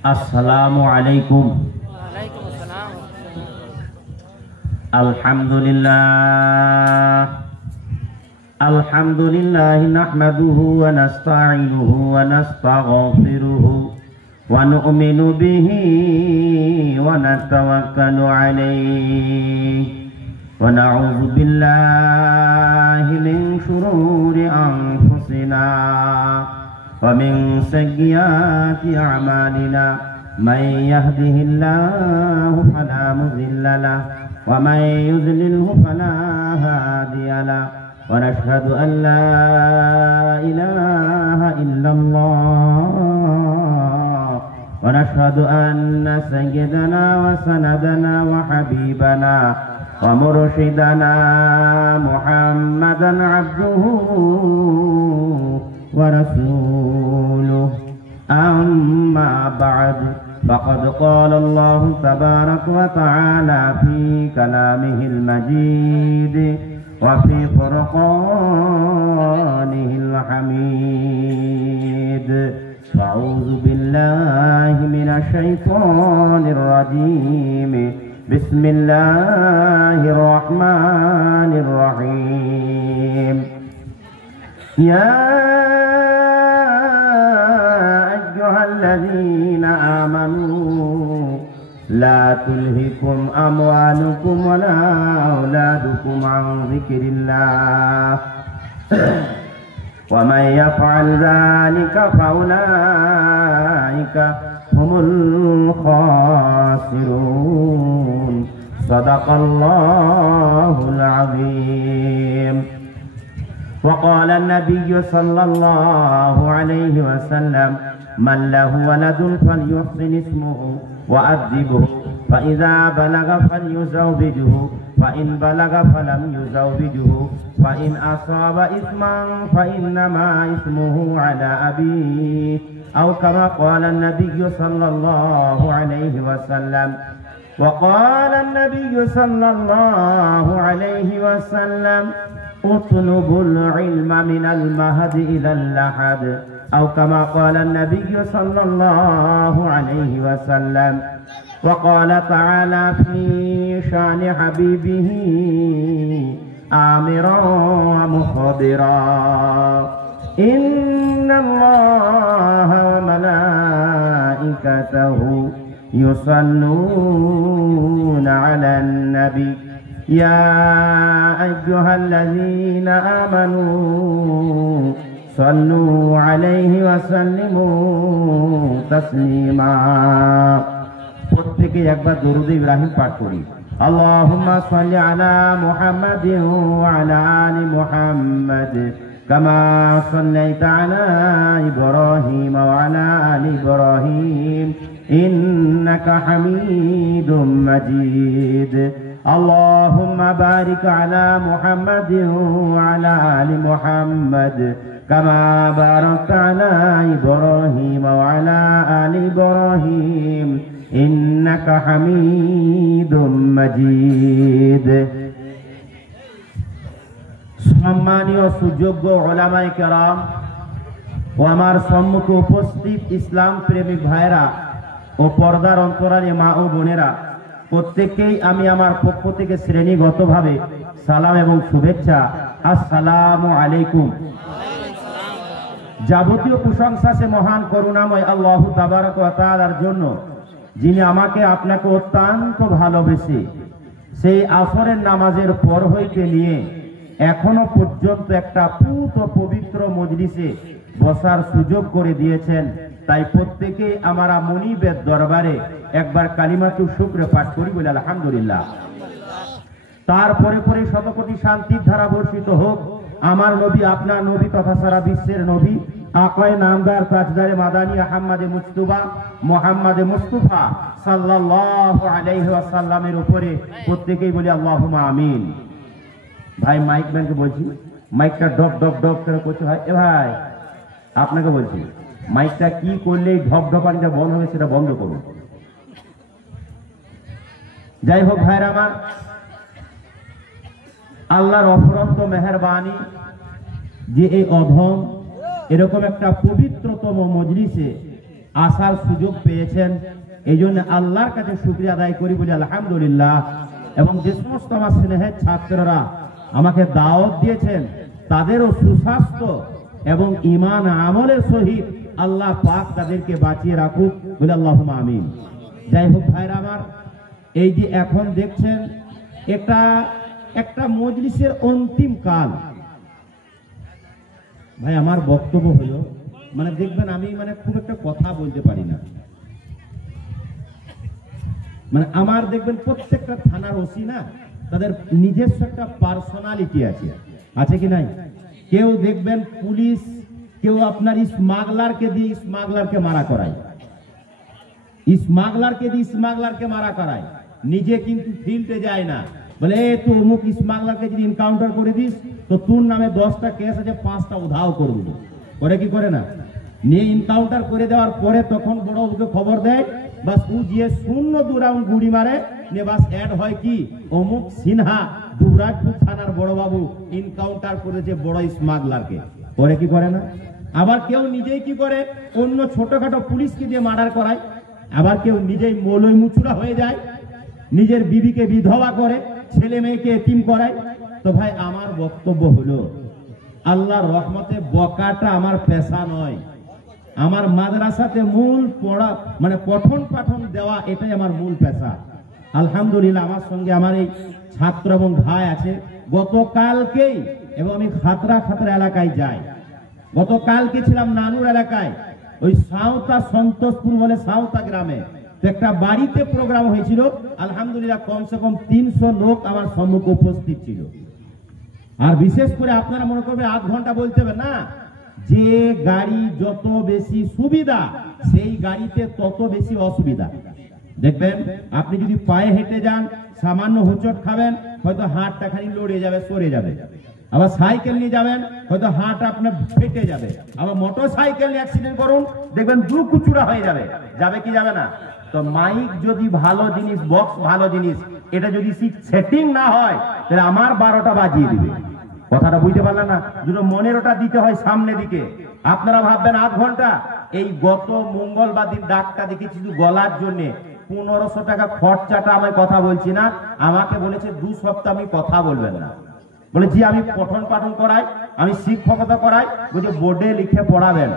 আসসালামু আলাইকুম। ওয়ালাইকুম আসসালাম। আলহামদুলিল্লাহ নাহমাদুহু ওয়া নাস্তাঈনুহু ওয়া নাস্তাগফিরুহু ওয়া নু'মিনু বিহি ওয়া নাতাওয়াক্কালু আলাইহি ওয়া নাউযু বিল্লাহি মিন শুরুরি আনফুসিনা ওয়া মিন সাইয়্যাতি আ'মালিনা মান ইয়াহদিহিল্লাহু ফালা মুযিল্লা লাহু ওয়া মান ইউদ্লিলহু ফালা হাদিয়া লাহু ونشهد أن لا إله إلا الله ونشهد أن سيدنا وسندنا وحبيبنا ومرشدنا محمدا عبده ورسوله أما بعد فقد قال الله تبارك وتعالى في كلامه المجيد وفي فرقانه الحميد أعوذ بالله من الشيطان الرجيم بسم الله الرحمن الرحيم يا أيها الذين آمنوا لا تلهكم أموالكم ولا أولادكم عن ذكر الله ومن يفعل ذلك فأولئك هم الخاسرون صدق الله العظيم. وقال النبي صلى الله عليه وسلم من له ولد فليحسن اسمه وأدبه فإذا بلغ فليزوجه فإن بلغ فلم يزوجه فإن أصاب إثما فإنما إثمه على أبيه أو كما قال النبي صلى الله عليه وسلم. وقال النبي صلى الله عليه وسلم اطلبوا العلم من المهد إلى اللحد أو كما قال النبي صلى الله عليه وسلم. وقال تعالى في شان حبيبه آمرا ومخبرا إن الله وملائكته يصلون على النبي يا أيها الذين آمنوا صلوا عليه وسلموا تسليما. প্রত্যেকে একবার দরুদ ইব্রাহিম পাঠ করি। আল্লাহুম্মা সাল্লি আলা মুহাম্মাদিন ওয়া আলা আলি মুহাম্মাদ কামা সাল্লাইতা আলা ইব্রাহিম ওয়া আলা আলি ইব্রাহিম ইন্নাকা হামিদুম মাজিদ। اللهم بارك على محمد وعلى آل محمد كما باركت على إبراهيم وعلى آل إبراهيم إنك حميد مجيد. সম্মানীয় সুযোগ্য উলামায়ে কেরাম ও আমার সম্মুখে উপস্থিত ইসলাম প্রেমিক ভাইরা ও পর্দার অন্তরালে মা ও বোনেরা, প্রত্যেককেই আমি আমার পক্ষ থেকে শ্রেণীগতভাবে সালাম এবং শুভেচ্ছা, আসসালামু আলাইকুম। যাবতীয় প্রশংসা সে মহান করুণাময় আল্লাহু তাবারক ওয়া তাআলার জন্য, যিনি আমাকে আপনাকে অত্যন্ত ভালোবেসে সেই আসরের নামাজের পর হইতে নিয়ে এখনো পর্যন্ত একটা পুত পবিত্র মজলিসে বসার সুযোগ করে দিয়েছেন। তাই প্রত্যেকে আমরা মুনিবের দরবারে একবার কালিমাতু শুকর পাঠ করি, বলে আলহামদুলিল্লাহ। তারপরে পরে শতকোটি শান্তির ধারা বর্ষিত হোক আমার নবী, আপনার নবী তথা সারা বিশ্বের নবী আকায়ে নামদার তাজদারে মাদানী আহমদে মুজতবা মুহাম্মদে মুস্তাফা সাল্লাল্লাহু আলাইহি ওয়াসাল্লামের উপরে প্রত্যেকেই বলি আল্লাহুম্মা আমিন। ভাই মাইক ম্যানকে বলছি, মাইকটা ডব ডব ডব করে করছে ভাই। এ ভাই আপনাকে বলছি, মাইকটা কি করলে ঢপ ঢপানিটা বন্ধ হবে সেটা বন্ধ করুন। যাই হোক ভাইরা আমার, আল্লাহর অফুরন্ত মেহেরবানি যে এই অধম এরকম একটা পবিত্রতম মজলিসে আসার সুযোগ পেয়েছেন, এই জন্য আল্লাহর কাছে শুকরিয়া আদায় করি, বলি আলহামদুলিল্লাহ। এবং যে সমস্ত আমার স্নেহের ছাত্ররা আমাকে দাওয়াত দিয়েছেন তাদেরও সুস্বাস্থ্য এবং ঈমান আমলের সহিত আল্লাহ পাক তাদেরকে বাঁচিয়ে রাখুক, বলে আল্লাহুম্মা আমিন। যাই হোক ভাইরা আমার, এই যে এখন দেখছেন একটা মজলিসের অন্তিম কাল। ভাই আমার বক্তব্য হলো, মানে দেখবেন আমি খুব একটা কথা বলতে পারি না। আমার দেখবেন প্রত্যেকটা থানার ওসি না, তাদের নিজস্ব একটা পার্সোনালিটি আছে কি নাই? কেউ দেখবেন পুলিশ, কেউ আপনার স্মাগলারকে দিয়ে স্মাগলারকে মারা করায়, স্মাগলারকে দিয়ে স্মাগলারকে মারা করায়, নিজে কিন্তু ফিল্ডে যায় না। বলে তুই অমুক স্মাগলারকে যদি এনকাউন্টার করে দিস তো তোর নামে 10টা কেস আছে, 5টা উধাও করে দেবো। করে কি করে না? নিয়ে এনকাউন্টার করে দেওয়ার পরে তখন বড় বাবুকে খবর দেয়, বাস ও গিয়ে 0-2 রাউন্ড গুলি মারে, নিয়ে বাস অ্যাড হয় কি অমুক সিনহা দুবরাজপুর থানার বড় বাবু এনকাউন্টার করেছে বড় স্মাগলারকে। করে কি করে না? আবার কেউ নিজেই কি করে, অন্য ছোটখাটো পুলিশকে দিয়ে মার্ডার করায়। আবার কেউ নিজেই মৌলই মুচুরা হয়ে যায়, নিজের বিবিকে বিধবা করে, ছেলে মেয়েকে এতিম করায়। তো ভাই আমার বক্তব্য হলো, আল্লাহর রহমতে বকাটা আমার পেশা নয়। আমার মাদ্রাসাতে মূল পড়া পঠন পাঠন দেওয়া, এটাই আমার মূল পেশা। আলহামদুলিল্লাহ আমার সঙ্গে আমার এই ছাত্র এবং ভাই আছে। গতকালকেই, এবং আমি খাতরা এলাকায় যাই, গতকালকে ছিলাম নানুর এলাকায়, ওই সাঁওতা সন্তোষপুর বলে সাঁওতা গ্রামে। তো একটা বাড়িতে প্রোগ্রাম হয়েছিল, আলহামদুলিল্লাহ কমসে কম 300 লোক আমার সম্মুখে উপস্থিত ছিল। আর বিশেষ করে আপনারা মনে করবেন আধ ঘন্টা বলতে হবে না, যে গাড়ি যত বেশি সুবিধা সেই গাড়িতে তত বেশি অসুবিধা। দেখবেন আপনি যদি পায়ে হেঁটে যান, সামান্য হোঁচট খাবেন, হয়তো হাতটা খানি লড়ে যাবে, সরে যাবে। আবার সাইকেল নিয়ে যাবেন, হয়তো হাত আপনার ফেটে যাবে। আবার মোটর সাইকেল নিয়ে অ্যাক্সিডেন্ট করুন, দেখবেন দুকুচুরা হয়ে যাবে। যাবে কি যাবে না? তো মাইক যদি ভালো জিনিস, বক্স ভালো জিনিস, এটা যদি সেটিং না হয় তাহলে আমার 12টা বাজিয়ে দিবে। কথাটা বুঝতে পারলেন না? দুটো মনের ওটা দিতে হয় সামনে দিকে। আপনারা ভাববেন আধ ঘন্টা। এই গত মঙ্গলবার দিন ডাকটা দেখেছি শুধু গলার জন্য 1500 টাকা খরচাটা, আমি কথা বলছি না, আমাকে বলেছে 2 সপ্তাহ আমি কথা বলবেন না। বলে জি আমি পঠন পাঠন করাই, আমি শিক্ষকতা করাই, বলছে বোর্ডে লিখে পড়াবেন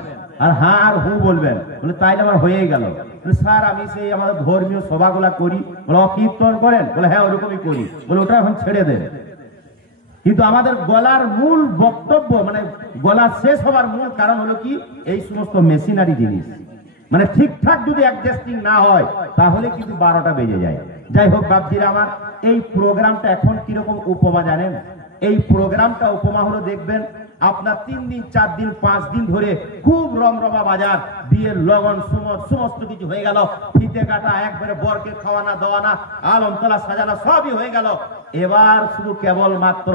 আর হ্যাঁ আর হু বলবেন। বলে তাইলে আমার হয়ে গেল। বলে স্যার আমি সেই আমাদের ধর্মীয় সভাগুলা করি। বলে অকীর্তন করেন? বলে হ্যাঁ ওরকমই করি। বলে ওটা এখন ছেড়ে দেন। কিন্তু আমাদের গলার মূল বক্তব্য, গলা শেষ হবার মূল কারণ হলো কি, এই সমস্ত মেশিনারি জিনিস ঠিকঠাক যদি অ্যাডজাস্টিং না হয় তাহলে কিন্তু 12টা বেজে যায়। যাই হোক বাপজিরা আমার, এই প্রোগ্রামটা এখন কিরকম উপমা জানেন? এই প্রোগ্রামটা উপমা হলো, দেখবেন আপনার 3 দিন 4 দিন 5 দিন ধরে খুব রমরমা বাজার, বিয়ের লগন সুমত সমস্ত কিছু হয়ে গেল, ফিতে কাটা, একবারে বরকে খাওয়ানা দাওয়ানা, আলমতলা সাজানো সবই হয়ে গেল। এবার শুধু কেবল মাত্র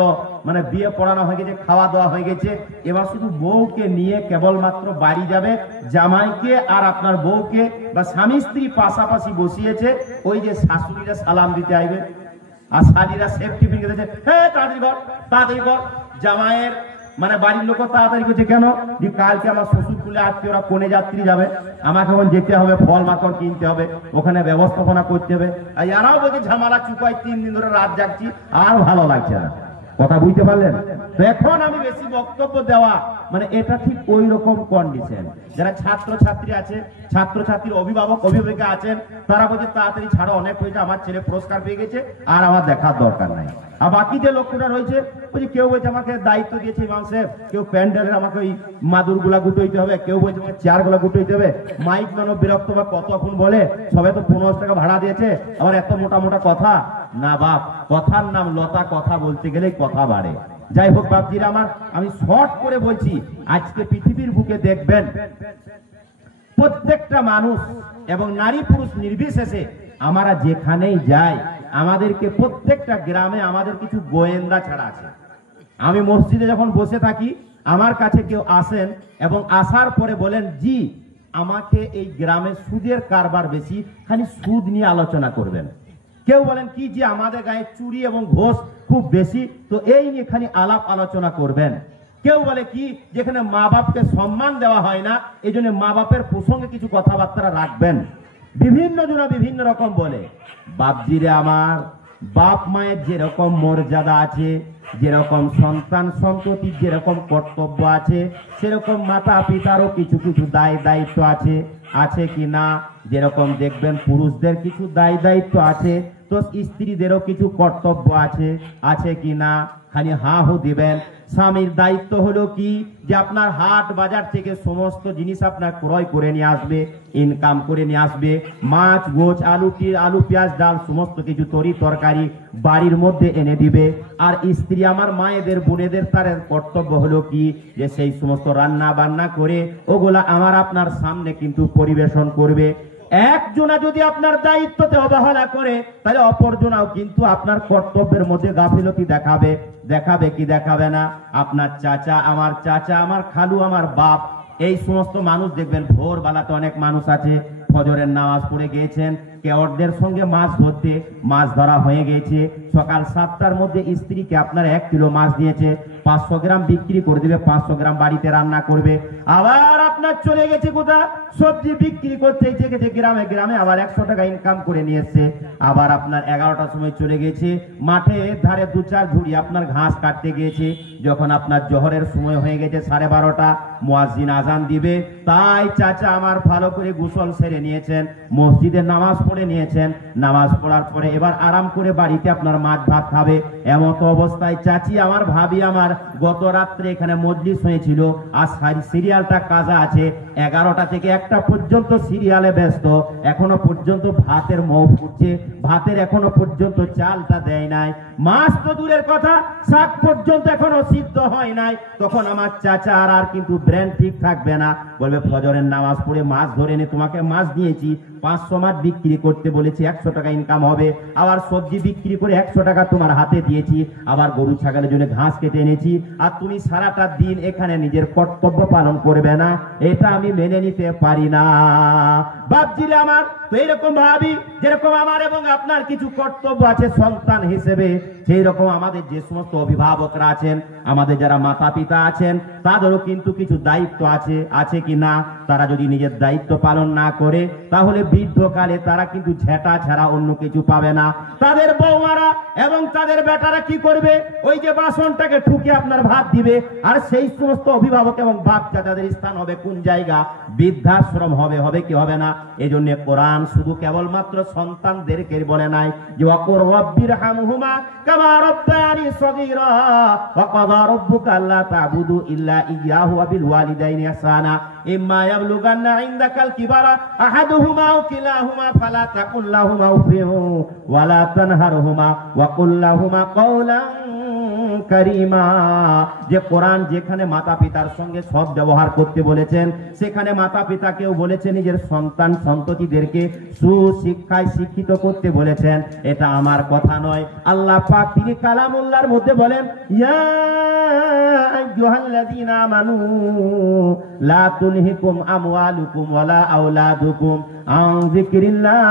বিয়ে পড়ানো হয়ে গেছে, খাওয়া দাওয়া হয়ে গেছে। এবার শুধু বউকে নিয়ে কেবল মাত্র বাড়ি যাবে, জামাইকে আর আপনার বউকে বা স্বামী স্ত্রী পাশাপাশি বসিয়েছে। ওই যে শাশুড়িরা সালাম দিতে আইবে আর শালীরা সেফটি পিন দিয়েছে, হ্যাঁ তাড়াতাড়ি কর তাড়াতাড়ি কর। জামাইয়ের বাড়ির লোক তাড়াতাড়ি করছে, কেন? যে কালকে আমার শ্বশুর কুলে আত্মীয়রা কোনে যাত্রী যাবে, আমাকে এখন যেতে হবে, ফল মাকড় কিনতে হবে, ওখানে ব্যবস্থাপনা করতে হবে। আর এরাও বলছে ঝামেলা চুপাই, 3 দিন ধরে রাত জাগছি, আর ভালো লাগছে না। কথা বুঝতে পারলেন? তো এখন আমি বেশি বক্তব্য দেওয়া এটা ঠিক ওই রকম কন্ডিশন। যারা ছাত্র ছাত্রী আছে, ছাত্র ছাত্রীর অভিভাবক অভিভাবিকা আছেন, তারা বলছে তাড়াতাড়ি ছাড়ো, অনেক হয়েছে, আমার ছেলে পুরস্কার পেয়ে গেছে, আর আমার দেখার দরকার নাই। আর বাকি যে লক্ষ্যটা রয়েছে, বলছে কেউ বলছে আমাকে দায়িত্ব দিয়েছে ইমাম সাহেব, কেউ প্যান্ডেলের আমাকে ওই মাদুর গুলা গুটোইতে হবে, কেউ বলছে আমাকে চেয়ার গুলা গুটোইতে হবে, মাইক মানো বিরক্ত বা কতক্ষণ বলে, সবাই তো 15 টাকা ভাড়া দিয়েছে, আবার এত মোটা মোটা কথা। না বাপ, কথার নাম লতা, কথা বলতে গেলেই কথা বাড়ে। যাই হোক বাপজিরা আমার, আমি শর্ট করে বলছি, আজকে পৃথিবীর বুকে দেখবেন প্রত্যেকটা মানুষ এবং নারী পুরুষ নির্বিশেষে আমরা যেখানেই যাই, আমাদেরকে প্রত্যেকটা গ্রামে আমাদের কিছু গোয়েন্দা ছাড়া আছে। আমি মসজিদে যখন বসে থাকি, আমার কাছে কেউ আসেন এবং আসার পরে বলেন, জি আমাকে এই গ্রামে সুদের কারবার বেশি, খালি সুদ নিয়ে আলোচনা করবেন। কেউ বলেন কি, যে আমাদের গায়ে চুরি এবং ঘোষ খুব বেশি, তো এই নিয়ে খালি আলাপ আলোচনা করবেন। কেউ বলে কি যেখানে মা বাপকে সম্মান দেওয়া হয় না, এই জন্য মা বাপের প্রসঙ্গে কিছু কথাবার্তা রাখবেন। বিভিন্ন জন বিভিন্ন রকম বলে। বাপজিরে আমার, বাপ মায়ের যেরকম মর্যাদা আছে, যেরকম সন্তান সন্ততির যেরকম কর্তব্য আছে, সেরকম মাতা পিতারও কিছু কিছু দায়িত্ব আছে। আছে কি না? যেরকম দেখবেন পুরুষদের কিছু দায়িত্ব আছে, তো স্ত্রীদেরও কিছু কর্তব্য আছে। আছে কি না? খালি হা হু দিবেন। স্বামীর দায়িত্ব হলো কি, যে আপনার হাট বাজার থেকে সমস্ত জিনিস আপনার ক্রয় করে নিয়ে আসবে, ইনকাম করে নিয়ে আসবে। মাছ গোছ আলু পেঁয়াজ ডাল সমস্ত কিছু তরকারি বাড়ির মধ্যে এনে দিবে। আর স্ত্রী আমার মায়েদের বোনেদের তার কর্তব্য হলো কি, যে সেই সমস্ত রান্না বান্না করে ওগুলা আমার আপনার সামনে কিন্তু পরিবেশন করবে। একজনা যদি আপনার দায়িত্বতে অবহেলা করে, তাহলে অপরজনাও কিন্তু আপনার কর্তব্যের মধ্যে গাফিলতি দেখাবে। দেখাবে কি দেখাবে না? আপনার চাচা, আমার খালু, আমার বাপ, এই সমস্ত মানুষ দেখবেন ভোরবেলাতে অনেক মানুষ আছে ফজরের নামাজ পড়ে গিয়েছেন, কেওয়ারদের সঙ্গে মাছ ধরা হয়ে গেছে। সকাল 7টার মধ্যে স্ত্রীকে আপনার 1 কিলো মাছ দিয়েছে, 500 গ্রাম বিক্রি করে দিবে, 500 গ্রাম বাড়িতে রান্না করবে। আবার আপনার চলে গেছে কোথা, সবজি বিক্রি করতে গেছে গ্রামে, আবার 100 টাকা ইনকাম করে নিয়ে এসছে। আবার আপনার 11টার সময় চলে গেছে মাঠে ধারে 2-4 ঝুড়ি আপনার ঘাস কাটতে গিয়েছে। যখন আপনার জোহরের সময় হয়ে গেছে 12:30, মুয়াজ্জিন আজান দিবে, তাই চাচা আমার ভালো করে গোসল সেরে নিয়েছেন, মসজিদে নামাজ পড়ে নিয়েছেন। নামাজ পড়ার পরে এবার আরাম করে বাড়িতে আপনার মাছ ভাত খাবে। এমত অবস্থায় চাচি আমার, ভাবি আমার, গত রাত্রে এখানে মজলিস হয়েছিল, আজ সিরিয়ালটা কাজা আছে, 11টা থেকে 1টা পর্যন্ত সিরিয়ালে ব্যস্ত, এখনো পর্যন্ত ভাতের মৌ ফুটছে, ভাতের এখনো পর্যন্ত চালটা দেয় নাই, মাছ তো দূরের কথা, শাক পর্যন্ত এখনো সিদ্ধ হয় নাই। তখন আমার চাচা আর কিন্তু ব্রেন ঠিক থাকবে না, বলবে ফজরের নামাজ পড়ে মাছ ধরে এনে তোমাকে মাছ দিয়েছি, 500 মাছ বিক্রি করতে বলেছি, 100 টাকা ইনকাম হবে। আবার সবজি বিক্রি করে 100 টাকা তোমার হাতে দিয়েছি, আবার গরু ছাগলের জন্য ঘাস কেটে এনেছি, আর তুমি সারাটা দিন এখানে নিজের কর্তব্য পালন করবে না, এটা আমি মেনে নিতে পারি না। বাপজিরে আমার, তো এরকম ভাবি, যেরকম আমার এবং আপনার কিছু কর্তব্য আছে সন্তান হিসেবে, সেই রকম আমাদের যে সমস্ত অভিভাবকরা আছেন, আমাদের যারা মাতা পিতা আছেন, তাদেরও কিন্তু কিছু দায়িত্ব আছে। আছে কি না? তারা যদি নিজের দায়িত্ব পালন না করে, তাহলে বৃদ্ধকালে তারা কিন্তু ঝেঁটা ছাড়া অন্য কিছু পাবে না। তাদের বৌমারা এবং তাদের বেটারা কি করবে? ওই যে বাসনটাকে ঠুকে আপনার ভাত দিবে। আর সেই সমস্ত অভিভাবক এবং বাপ চাচাদের স্থান হবে কোন জায়গা? বৃদ্ধাশ্রম হবে। হবে কি হবে না? এই জন্য কোরআন শুধু কেবলমাত্র সন্তানদেরকে বলে নাই, যে ওয়াকুর রাব্বিরহামহুমা কামা রাব্বায়ানি সগীরা ওয়া ক্বাদা রাব্বুকা আল্লা তা'বুদু ইল্লা ইয়্যাহু ওয়া বিল ওয়ালিদাইনি ইহসানা ইম্মা ইয়াবলুগান্না ইনদাকাল কিবারা আহাদুহুমা আও কিলাহুমা ফালা তাকুল লাহুমা উফিন ওয়া লা তানহারহুমা ওয়া কুল লাহুমা কাওলান কারীমা। যে কোরআন যেখানে মাতা পিতার সঙ্গে সৎ ব্যবহার করতে বলেছেন, সেখানে মাতা পিতাকেও বলেছেন নিজের সন্তান সন্ততিদেরকে সুশিক্ষায় শিক্ষিত করতে বলেছেন। এটা আমার কথা নয়, আল্লাহ পাক তিনি কালামুল্লাহর মধ্যে বলেন, ইয়া আইয়ুহাল্লাযীনা আমানু লা তুলহিকুম আমওয়ালুকুম ওয়ালা আওলাদুকুম আন যিকরিল্লাহ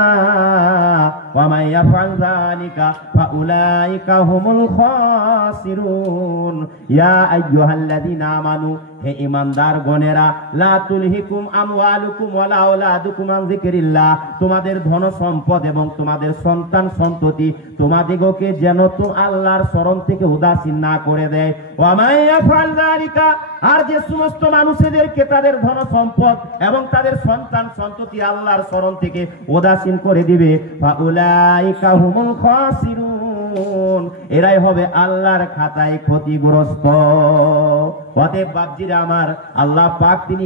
ওয়া মান ইয়াফআল যালিকা ফাউলাইকা হুমুল খাসিরুন। ইয়া আইয়ুহাল্লাযীনা আমানু, হে ঈমানদার গণেরা, লা তুলহিকুম আমওয়ালুকুম ওয়ালা আওলাদুকুম আন যিকরিল্লাহ, তোমাদের ধন সম্পদ এবং তোমাদের সন্তান সন্ততি তোমাদিগকে যেন তো আল্লাহর স্মরণ থেকে উদাসীন না করে দেয়। ওয়া মান ইয়াফআল যালিকা, আর যে সমস্ত মানুষদেরকে তাদের ধন সম্পদ এবং তাদের সন্তান সন্ততি আল্লাহর স্মরণ থেকে উদাসীন করে দিবে, ফাউলাইকা হুমুল খাসিরুন, এরাই হবে আল্লাহর খাতায় ক্ষতিগ্রস্ত। অতএব বাপজিরা আমার, আল্লাহ পাক তিনি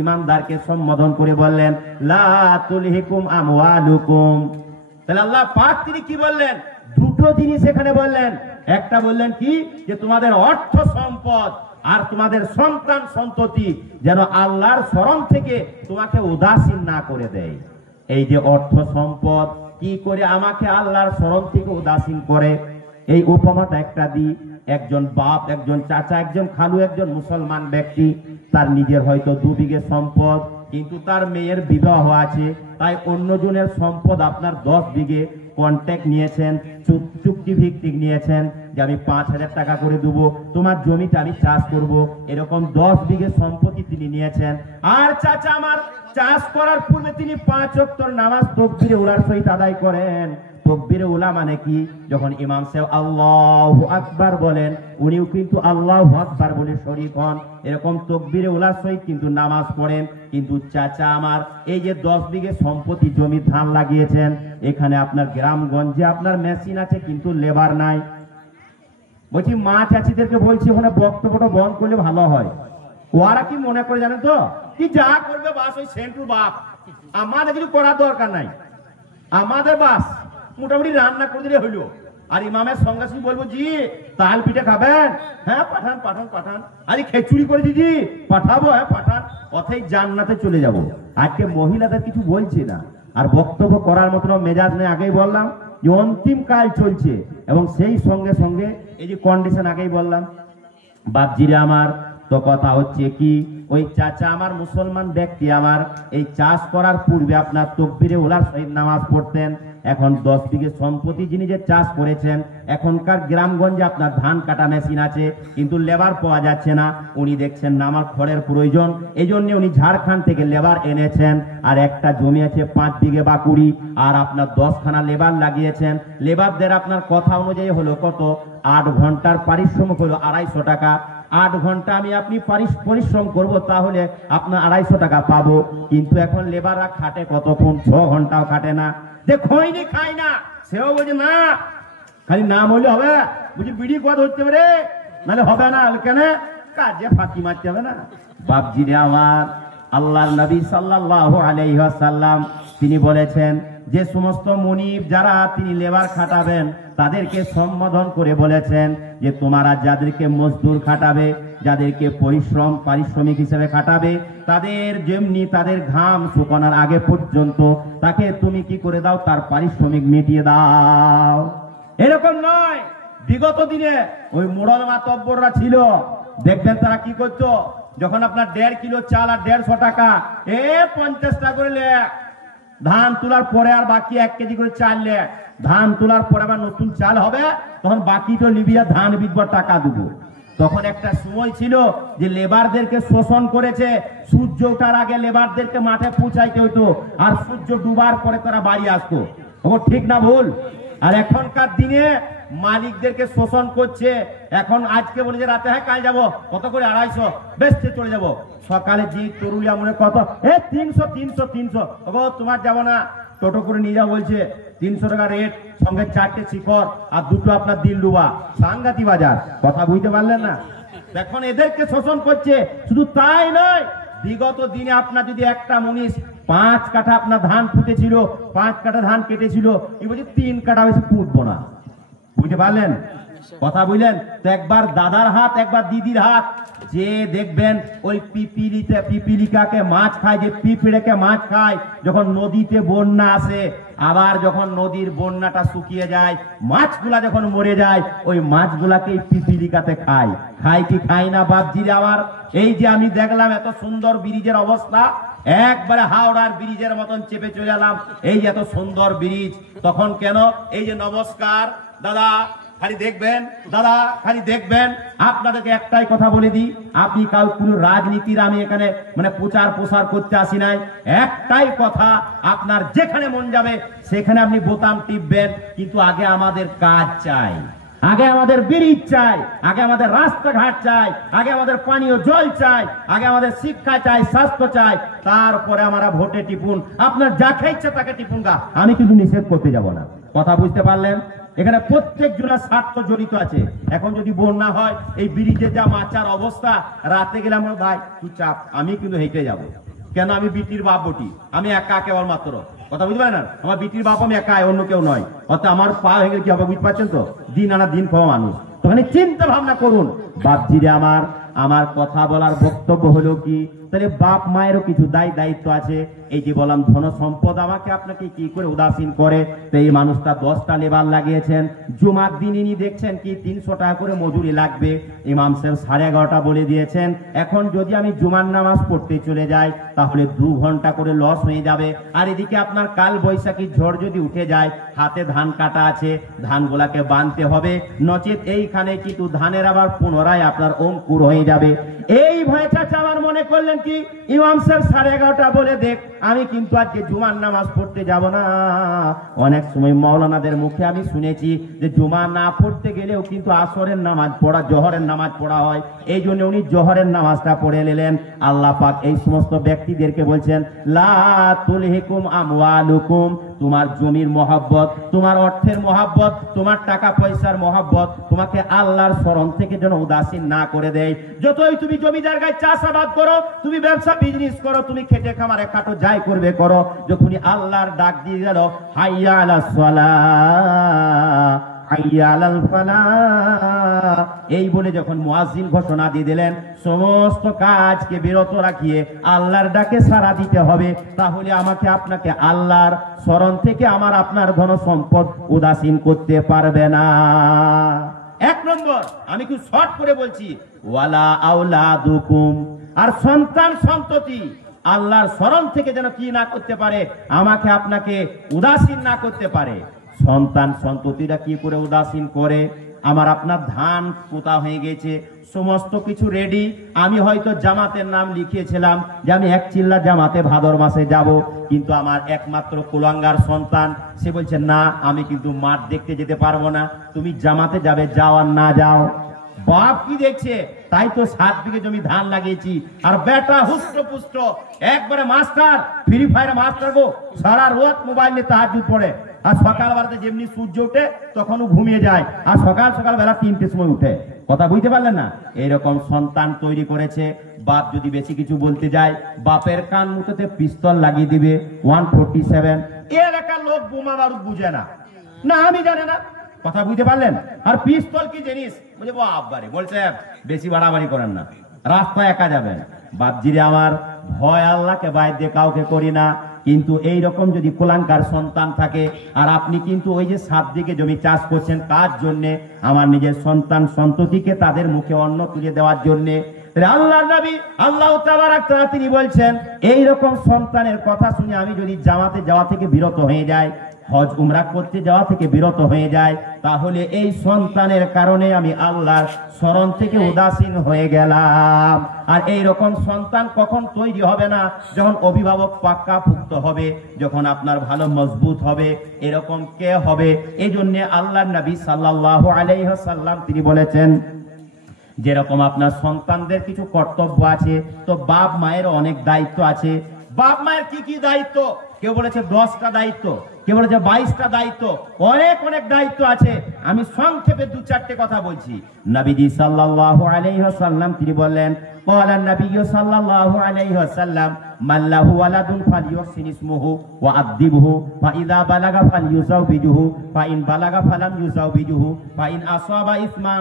ঈমানদারকে সম্বোধন করে বললেন লা তুলহিকুম আমওয়ালুকুম। তাহলে আল্লাহ পাক তিনি কি বললেন? দুটো জিনিস এখানে বললেন। একটা বললেন কি, যে তোমাদের অর্থ সম্পদ আর তোমাদের সন্তান সন্ততি যেন আল্লাহর স্মরণ থেকে তোমাকে উদাসীন না করে দেয়। এই যে অর্থ সম্পদ কি করে আমাকে আল্লাহর স্মরণ থেকে উদাসীন করে, এই উপমাটা একটা দিই। একজন বাপ, একজন চাচা, একজন খালু, একজন মুসলমান ব্যক্তি, তার নিজের হয়তো 2 বিঘে সম্পদ, কিন্তু তার মেয়ের বিবাহ আছে, তাই অন্যজনের সম্পদ আপনার 10 বিঘে কন্ট্যাক্ট নিয়েছেন, চুক্তি ভিত্তিক নিয়েছেন, যে আমি 5,000 টাকা করে দেবো, তোমার জমিতে আমি চাষ করব। এরকম 10 বিঘে সম্পত্তি তিনি নিয়েছেন। আর চাচা আমার চাষ করার পূর্বে তিনি 5 ওয়াক্ত নামাজ তাকবীরে উলার সহিত আদায় করেন। তাকবীরে উলা মানে কি? যখন ইমাম সাহেব আল্লাহু আকবার বলেন, উনিও কিন্তু আল্লাহু আকবার বলে শরীক হন। এরকম তাকবীরে উলার সহিত কিন্তু নামাজ পড়েন। কিন্তু চাচা আমার এই যে 10 বিঘে সম্পত্তি জমি ধান লাগিয়েছেন, এখানে আপনার গ্রামগঞ্জে আপনার মেশিন আছে কিন্তু লেবার নাই। বলছি মা চাচিদেরকে বলছি ওখানে বক্তব্যটা বন্ধ করলে ভালো হয়। ওরা কি মনে করে জানেন তো, কি যা করবে বাস ওই সেন্টুর বাপ, আমাদের কিছু করার দরকার নাই, আমাদের বাস মোটামুটি রান্না করে দিলে হইলো। আর ইমামের সঙ্গে সঙ্গে বলবো জি তাল পিঠে খাবেন, হ্যাঁ পাঠান পাঠান পাঠান, আজ খেচুড়ি করে দিদি পাঠাবো, হ্যাঁ পাঠান, অথই জান্নাতে চলে যাব। আজকে মহিলাদের কিছু বলছি না, আর বক্তব্য করার মতো মেজাজ নেই। আগেই বললাম যে অন্তিম কাল চলছে, এবং সেই সঙ্গে সঙ্গে এই যে কন্ডিশন আগেই বললাম। বাপজিরে আমার তো কথা হচ্ছে কি, ওই চাচা আমার মুসলমান ব্যক্তি আমার এই চাষ করার পূর্বে আপনার তাকবীরে উলার সহিত নামাজ পড়তেন। এখন 10 বিঘে সম্পত্তি যিনি যে চাষ করেছেন, এখনকার গ্রামগঞ্জে আপনার ধান কাটা মেশিন আছে কিন্তু লেবার পাওয়া যাচ্ছে না। উনি দেখছেন না আমার খড়ের প্রয়োজন, এই জন্য উনি ঝাড়খণ্ড থেকে লেবার এনেছেন। আর একটা জমি আছে 5 বিঘে বাকুড়ি, আর আপনার 10খানা লেবার লাগিয়েছেন। লেবারদের আপনার কথা অনুযায়ী হলো কত, 8 ঘন্টার পারিশ্রমিক হলো 250 টাকা। 8 ঘন্টা আমি আপনি পরিশ্রম করব, তাহলে আপনার 250 টাকা পাবো। কিন্তু এখন লেবাররা খাটে কতক্ষণ, 6 ঘন্টাও খাটে না। খৈনি খাই না, সেও বলছে না, খালি নাম হইলে হবে, বুঝি বিড়ি কথা হচ্ছে রে, নাহলে হবে না। কেন কাজে ফাঁকি মারতে হবে না। বাপজিরে আমার আল্লাহর নবী সাল্লাল্লাহু আলাইহি ওয়াসাল্লাম তিনি বলেছেন যে সমস্ত মুনিব যারা তিনি লেবার খাটাবেন তাদেরকে সম্বোধন করে বলেছেন যে তোমরা যাদেরকে মজদুর খাটাবে, যাদেরকে পারিশ্রমিক হিসেবে খাটাবে, তাদের যেমনি তাদের ঘাম শুকানোর আগে পর্যন্ত তাকে তুমি কি করে দাও, তার পারিশ্রমিক মিটিয়ে দাও। এরকম নয়, বিগত দিনে ওই মোড়ল মাতব্বররা ছিল, দেখবেন তারা কি করতো, যখন আপনার 1.5 কিলো চাল আর 150 টাকা, 50 টাকা করে লে ধান তোলার পরে, আর বাকি 1 কেজি করে চাল লে, ধান তোলার পরে আবার নতুন চাল হবে, তখন বাকি তো লিবিয়া ধান বিকবার টাকা দেবো। তখন একটা সময় ছিল যে লেবারদেরকে শোষণ করেছে, সূর্য ওঠার আগে লেবারদেরকে মাঠে পৌঁছাইতে হতো, আর সূর্য ডুবার পরে তারা বাড়ি আসতো। ও ঠিক না ভুল? আর এখনকার দিনে মালিকদেরকে শোষণ করছে। এখন আজকে বলে যে রাতে হ্যাঁ কাল যাবো, কত করে 250, বেচতে চলে যাবো। সকালে জি তরুলিয়া মনে কত, 300 300 300, ওগো তোমার যাবো না, টোটো করে নিয়ে যাও বলছে, 300 টাকা রেট, সঙ্গে 4টে শিখর আর 2টো আপনার দিলরুবা, সাংঘাতি বাজার। কথা বুঝতে পারলেন না? এখন এদেরকে শোষণ করছে। শুধু তাই নয়, বিগত দিনে আপনার যদি একটা মুনিশ 5 কাঠা আপনার ধান ফুটেছিল, 5 কাঠা ধান কেটেছিল, এই বলছে 3 কাঠা বেশি ফুটবো না। বুঝতে পারলেন? কথা বুঝলেন তো? একবার দাদার হাত, একবার দিদির হাত, যে দেখবেন ওই পিপিলিকাকে মাছ খায়, যে পিঁপড়েকে মাছ খায়, যখন নদীতে বন্যা আসে, আবার যখন নদীর বন্যাটা শুকিয়ে যায়, মাছগুলা যখন মরে যায়, ওই মাছগুলাকে পিপিলিকাতে খায়। খায় কি খায় না বাপজিরে আমার? এই যে আমি দেখলাম এত সুন্দর ব্রিজের অবস্থা, একবারে হাওড়ার ব্রিজের মতন চেপে চলে এলাম। এই এত সুন্দর ব্রিজ, তখন কেন? এই যে নমস্কার দাদা, খালি দেখবেন দাদা, খালি দেখবেন। আপনাদেরকে একটাই কথা বলে দিই, আপনি কোনো রাজনীতির আমি এখানে মানে প্রচার প্রসার করতে আসি নাই। একটাই কথা, আপনার যেখানে মন যাবে সেখানে আপনি বোতাম টিপবেন, কিন্তু আগে আমাদের কাজ চাই, আগে আমাদের ব্রিজ চাই, আগে আমাদের রাস্তাঘাট চাই, আগে আমাদের পানীয় জল চাই, আগে আমাদের শিক্ষা চাই, স্বাস্থ্য চাই, তারপরে আমরা ভোটে টিপুন। আপনার যাকে ইচ্ছা তাকে টিপুন গা, আমি কিন্তু নিষেধ করতে যাব না। কথা বুঝতে পারলেন? এখানে প্রত্যেক জনের স্বার্থ জড়িত আছে। এখন যদি বন্যা হয়, এই ব্রিজে যা মাচার অবস্থা, রাতে গেলে আমার ভাই তুই চাপ, আমি কিন্তু হেঁটে যাব। কেন? আমি বিটির বাপ বটি, আমি একা কেবল মাত্র। কথা বুঝতে পারেন না? আমার বিটির বাপ আমি একা, অন্য কেউ নয়। অর্থাৎ আমার পা হয়ে গেলে কি হবে বুঝতে পারছেন তো? দিন আনা দিন খাওয়া মানুষ। তখন চিন্তা ভাবনা করুন বাপজিরে আমার। আমার কথা বলার বক্তব্য হলো কি, তাহলে বাপ মায়েরও কিছু দায়িত্ব আছে। এই যে বললাম ধন সম্পদ আমাকে আপনাকে কি করে উদাসীন করে, তো এই মানুষটা 10টা লেবার লাগিয়েছেন, জুমার দিন ইনি দেখছেন কি 300 টাকা করে মজুরি লাগবে। ইমাম সাহেব 11:30 বলে দিয়েছেন, এখন যদি আমি জুমার নামাজ পড়তে চলে যাই তাহলে 2 ঘন্টা করে লস হয়ে যাবে। আর এদিকে আপনার কাল বৈশাখী ঝড় যদি উঠে যায়, হাতে ধান কাটা আছে, ধানগুলাকে বাঁধতে হবে, নচেত এইখানে কিন্তু ধানের আবার পুনরায় আপনার অঙ্কুর হয়ে যাবে। এই ভয়ে চাচা আমার মনে করলেন কি ইমাম সাহেব 11:30 বলে দেখ, আমি কিন্তু আজকে জুমার নামাজ পড়তে যাব না। অনেক সময় মাওলানাদের মুখে আমি শুনেছি যে জুমা না পড়তে গেলেও কিন্তু আসরের নামাজ পড়া, জোহরের নামাজ পড়া হয়। এই জন্য উনি জোহরের নামাজটা পড়ে নিলেন। আল্লাহ পাক এই সমস্ত ব্যক্তিদেরকে বলছেন, লা তুলহিকুম আমওয়ালুকুম, তোমার জমির মহব্বত, তোমার অর্থের মহব্বত, তোমার টাকা পয়সার মহব্বত তোমাকে আল্লাহর স্মরণ থেকে যেন উদাসীন না করে দেয়। যতই তুমি জমিদার গায়ে চাষাবাদ করো, তুমি ব্যবসা বিজনেস করো, তুমি খেটে খামারে খাটো যাই করবে করো, যখনই আল্লাহর ডাক দিয়ে গেল হাইয়া আলাস সালাহ হাইয়া আলাল ফালাহ, এই বলে যখন মুয়াজ্জিন ঘোষণা দিয়ে দিলেন সমস্ত কাজকে বিরত রাখিয়ে আল্লাহর ডাকে সাড়া দিতে হবে, তাহলে আমাকে আপনাকে আল্লাহর স্মরণ থেকে আমার আপনার ধন সম্পদ উদাসীন করতে পারবে না। 1 নম্বর আমি খুব শর্ট করে বলছি, ওয়ালা আওলাদুকুম, আর সন্তান সন্ততি আল্লাহর স্মরণ থেকে যেন কি না করতে পারে, আমাকে আপনাকে উদাসীন না করতে পারে। সন্তান সন্ততিরা কি করে উদাসীন করে, আমার আপনার ধান পোতা হয়ে গেছে, সমস্ত কিছু রেডি, আমি হয়তো জামাতের নাম লিখিয়েছিলাম যে আমি 1 চিল্লা জামাতে ভাদর মাসে যাব, কিন্তু আমার একমাত্র কুলাঙ্গার সন্তান সে বলছে না আমি কিন্তু মাঠ দেখতে যেতে পারবো না, তুমি জামাতে যাবে, যাও আর না যাও। বাপ কি দেখছে, তাই তো 7 বিঘে জমি ধান লাগিয়েছি, আর বেটা হুষ্টপুষ্ট একবারে মাস্টার, ফ্রি ফায়ার মাস্টার গো, সারা রাত মোবাইল নিয়ে তাহাজ্জুদ পড়ে, আর সকালবেলাতে যেমনি সূর্য ওঠে তখনও ঘুমিয়ে যায়, আর সকাল বেলা 3টের সময় উঠে। কথা বুঝতে পারলেন না? এইরকম সন্তান তৈরি করেছে। বাপ যদি বেশি কিছু বলতে যায়, বাপের কান মুখেতে পিস্তল লাগিয়ে দিবে 147। এলাকার লোক বোমা বারুদ বুঝে না, না আমি জানে না। কথা বুঝতে পারলেন? আর পিস্তল কি জিনিস বুঝে বাবারে বলছে বেশি বাড়াবাড়ি করেন না, রাস্তায় একা যাবেন। বাপজিরে আমার, ভয় আল্লাহকে বাইরে দিয়ে কাউকে করি না, কিন্তু এই রকম যদি কুলাঙ্কার সন্তান থাকে, আর আপনি কিন্তু ওই যে 7 দিকে জমি চাষ করছেন কার জন্যে, আমার নিজের সন্তান সন্ততিকে তাদের মুখে অন্ন তুলে দেওয়ার জন্যে। আল্লাহর নবী আল্লাহ তাবারাক তাআলা তিনি বলছেন, এই রকম সন্তানের কথা শুনে আমি যদি জামাতে যাওয়া থেকে বিরত হয়ে যাই, হজ উমরা করতে যাওয়া থেকে বিরত হয়ে যায়, তাহলে এই সন্তানের কারণে আমি আল্লাহর স্মরণ থেকে উদাসীন হয়ে গেলাম। আর এই রকম সন্তান কখন তৈরি হবে না, যখন অভিভাবক পাক্কা পুক্ত হবে, যখন আপনার ভালো মজবুত হবে। এরকম কে হবে? এই জন্য আল্লাহর নবী সাল্লাল্লাহু আলাইহি ওয়াসাল্লাম তিনি বলেছেন, যেরকম আপনার সন্তানদের কিছু কর্তব্য আছে, তো বাপ মায়ের অনেক দায়িত্ব আছে। বাপ মায়ের কি কি দায়িত্ব? কেউ বলেছে 10টা দায়িত্ব, কেউ বলেছে 22টা দায়িত্ব, অনেক দায়িত্ব আছে। আমি সংক্ষেপে 2-4টে কথা বলছি। নবীজি সাল্লাল্লাহু আলাইহি ওয়াসাল্লাম তিনি বললেন, قال النبي صلى الله عليه وسلم من له ولد فليحسن اسمه وأدبه فإذا بلغ فليزوجه فإن بلغ فلم يزوجه فإن أصاب إثما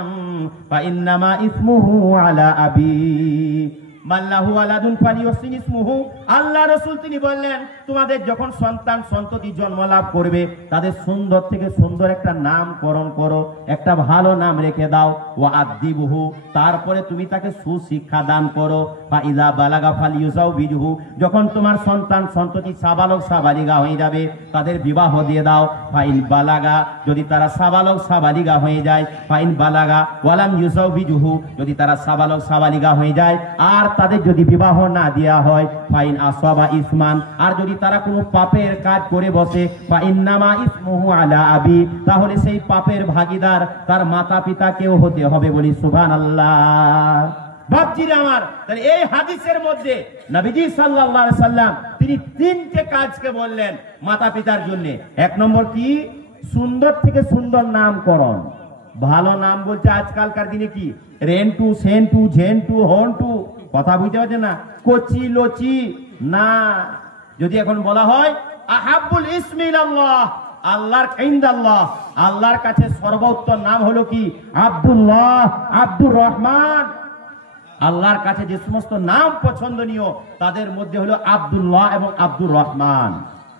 فإنما إثمه على أبيه মাল্লাহু আলাদুন ফালিউহসিন ইসমুহু। আল্লাহ রাসূল তিনি বললেন, তোমাদের যখন সন্তান সন্ততি জন্ম লাভ করবে, তাদের সুন্দর থেকে সুন্দর একটা নামকরণ করো, একটা ভালো নাম রেখে দাও। ওয়া আদিবহু, তারপরে তুমি তাকে সুশিক্ষা দান করো। ফা ইযা বালাগা ফালিউজাউবিজহু, যখন তোমার সন্তান সন্ততি সাবালক সাবালিগা হয়ে যাবে, তাদের বিবাহ দিয়ে দাও। ফাইন বালাগা, যদি তারা সাবালক সাবালিগা হয়ে যায়, ফাইন বালাগা ওয়ালাম ইউজাউবিজহু, যদি তারা সাবালক সাবালিগা হয়ে যায় আর তাদের যদি বিবাহ না দেয়া হয়, ফাইন আসাবা ইসমান, আর যদি তারা কোনো পাপের কাজ করে বসে, ফাইন্নামা ইসমুহু আলা আবি, তাহলে সেই পাপের ভাগীদার তার মাতা পিতাকেও হতে হবে। বলি সুবহানাল্লাহ। বাপজিরা আমার, তাহলে এই হাদিসের মধ্যে নবীজি সাল্লাল্লাহু আলাইহি সাল্লাম তিনি 3টে কাজকে বললেন মাতা পিতার জন্য। 1 নম্বর কি? সুন্দর থেকে সুন্দর নামকরণ। ভালো নাম বলছে আজকালকার দিনে কি রেন্টু, সেন্টু, ঝেন্টু, হন্টু। কথা বুঝতে পারছেন না? কচি লচি না। যদি এখন বলা হয় আহাব্বুল ইসমি ইলাল্লাহ, আল্লাহর ইনদাল্লাহ, আল্লাহর কাছে সর্বোত্তম নাম হলো কি? আব্দুল্লাহ, আব্দুর রহমান। আল্লাহর কাছে যে সমস্ত নাম পছন্দনীয় তাদের মধ্যে হলো আব্দুল্লাহ এবং আব্দুর রহমান।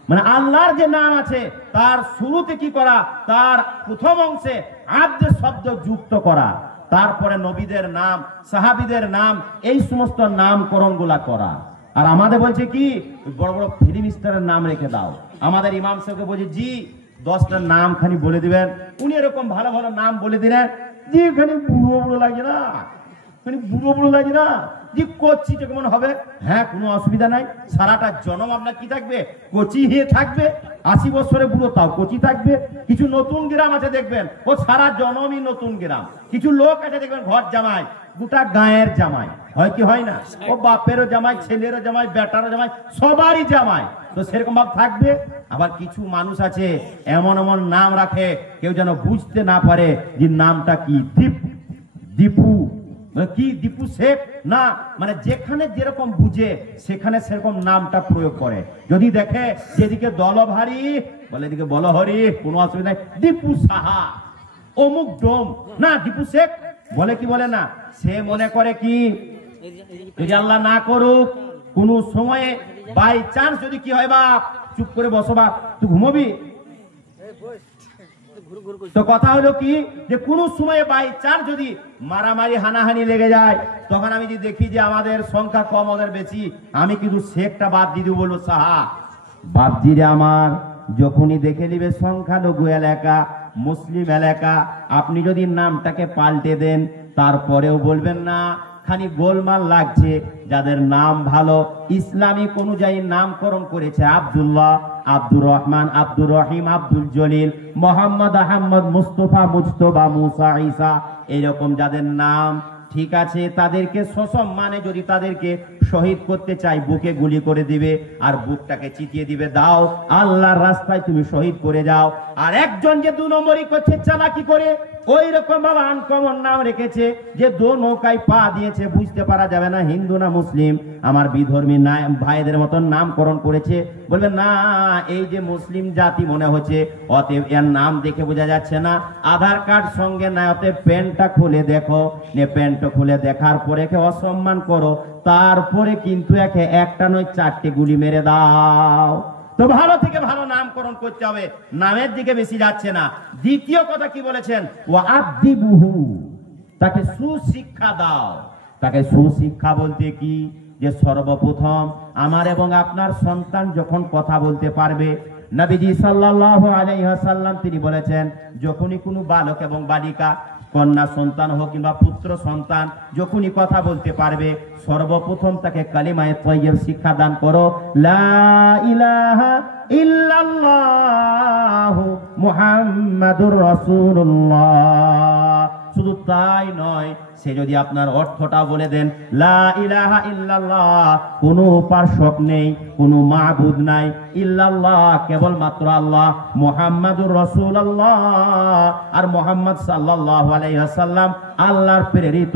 মানে আল্লাহর যে নাম আছে তার শুরুতে কি করা, তার প্রথম অংশে আব্দ শব্দ যুক্ত করা, তারপরে নবীদের নাম, সাহাবীদের নাম, এই সমস্ত নামকরণ গুলা করা। আর আমাদের বলছে কি বড় বড় ফিল্ম স্টারের নাম রেখে দাও। আমাদের ইমাম সাহেবকে বলছে জি 10টা নাম খানি বলে দিবেন, উনি এরকম ভালো ভালো নাম বলে দিলেন, জি খানি বুড়ো বুড়ো লাগে না, বুড়ো বুড়ো লাগে না, জি কচি কেমন হবে? হ্যাঁ, কোনো অসুবিধা নাই, সারাটা জনম আপনার কি থাকবে, কচি হয়ে থাকবে। 80 বছরে বুড়ো তাও কচি থাকবে। কিছু নতুন গ্রাম আছে দেখবেন ও সারা জনমই নতুন গ্রাম। কিছু লোক আছে দেখবেন ঘর জামাই, গোটা গায়ের জামাই, হয় কি হয় না? ও বাপেরও জামাই, ছেলেরও জামাই, বেটারও জামাই, সবারই জামাই, তো সেরকম ভাব থাকবে। আবার কিছু মানুষ আছে এমন এমন নাম রাখে কেউ যেন বুঝতে না পারে যে নামটা কি, দীপু কি, দীপু শেখ না, মানে যেখানে যেরকম বুঝে সেখানে সেরকম নামটা প্রয়োগ করে। যদি দেখে যেদিকে দল ভারী বলে এদিকে বল হরি, কোনো অসুবিধা নাই, দীপু সাহা, অমুক ডোম না, দীপু শেখ বলে কি বলে না, সে মনে করে কি যদি আল্লাহ না করুক কোন সময়ে বাই চান্স যদি কি হয়, বা চুপ করে বসো, বা তুই ঘুমবি, তো কথা হলো কি যে কোন সময়ে বাই চান্স যদি মারামারি হানাহানি লেগে যায়, তখন আমি যদি দেখি যে আমাদের সংখ্যা কম ওদের বেশি, আমি কিন্তু শেখটা বাদ দিয়ে দেবো, বলবো সাহা বাপজি রে আমার। যখনই দেখে নিবে সংখ্যালঘু এলাকা, মুসলিম এলাকা, আপনি যদি নামটাকে পাল্টে দেন তারপরেও বলবেন না খানি গোলমাল লাগছে। যাদের নাম ভালো ইসলামিক অনুযায়ী নামকরণ করেছে, আব্দুল্লাহ, আব্দুর রহমান, আব্দুর রহিম, আব্দুল জলিল, মোহাম্মদ, আহমদ, মুস্তফা, মুজতবা, মুসা, ঈসা, এরকম যাদের নাম ঠিক আছে তাদেরকে সসম্মানে যদি তাদেরকে শহীদ করতে চাই, বুকে গুলি করে দিবে আর বুকটাকে চিতিয়ে দিবে, দাও আল্লাহর রাস্তায় তুমি শহীদ করে যাও। আর একজন যে 2 নম্বরই করছে চালাকি করে, ওই রকম ভাবে আনকমন নাম রেখেছে যে 2 নৌকায় পা দিয়েছে, বুঝতে পারা যাবে না হিন্দু না মুসলিম। আমার বিধর্মী ভাইদের মতন নামকরণ করেছে, বলবে না এই যে মুসলিম জাতি মনে হচ্ছে, অতএব এর নাম দেখে বোঝা যাচ্ছে না, আধার কার্ড সঙ্গে না, অতএব প্যান্টটা খুলে দেখো, প্যান্টটা খুলে দেখার পরে একে অসম্মান করো, তারপরে কিন্তু একে একটা নয় 4টে গুলি মেরে দাও। তো ভালো থেকে ভালো নামকরণ করতে হবে, নামের দিকে বেশি যাচ্ছে না। দ্বিতীয় কথা কি বলেছেন, ওয়াদিবুহু, তাকে সুশিক্ষা দাও। তাকে সুশিক্ষা বলতে কি, যে সর্বপ্রথম আমার এবং আপনার সন্তান যখন কথা বলতে পারবে, নবীজি সাল্লাল্লাহু আলাইহি ওয়াসাল্লাম তিনি বলেছেন, যখনই কোনো বালক এবং বালিকা, কন্যা সন্তান হোক কিংবা পুত্র সন্তান, যখনই কথা বলতে পারবে সর্বপ্রথম তাকে কালিমায়ে তাইয়্যিব শিক্ষা দান করো, লা ইলাহা ইল্লাল্লাহু মুহাম্মাদুর রাসূলুল্লাহ। শুধু তাই নয়, সে যদি আপনার অর্থটা বলে দেন, লা ইলাহা ইল্লাল্লাহ, কোনো উপাসক নেই, কোনো মাবুদ নাই, ইল্লাল্লাহ কেবলমাত্র আল্লাহ, মুহাম্মাদুর রাসূলুল্লাহ, আর মুহাম্মদ সাল্লাল্লাহু আলাইহি ওয়াসাল্লাম আল্লাহর প্রেরিত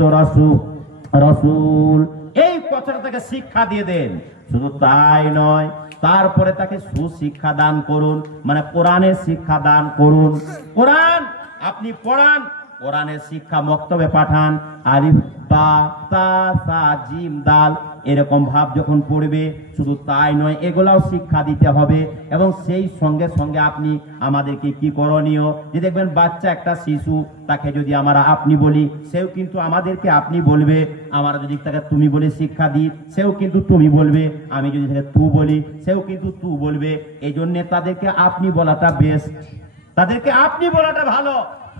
রাসূল, এই কথাটা তাকে শিক্ষা দিয়ে দেন। শুধু তাই নয়, তারপরে তাকে সুশিক্ষা দান করুন, মানে কোরআনের শিক্ষা দান করুন। কোরআন আপনি পড়ান, কোরআনের শিক্ষা মক্তবে পাঠান, আলিফ বা তা সা জিম দাল এরকম ভাব যখন পড়বে, শুধু তাই নয় এগুলাও শিক্ষা দিতে হবে। এবং সেই সঙ্গে সঙ্গে আপনি আমাদেরকে কি করণীয়, যে দেখবেন বাচ্চা একটা শিশু, তাকে যদি আমরা আপনি বলি সেও কিন্তু আমাদেরকে আপনি বলবে, আমরা যদি তাকে তুমি বলে শিক্ষা দিই সেও কিন্তু তুমি বলবে, আমি যদি তাকে তু বলি সেও কিন্তু তু বলবে। এই জন্য তাদেরকে আপনি বলাটা বেস্ট, তাদেরকে আপনি বলাটা ভালো।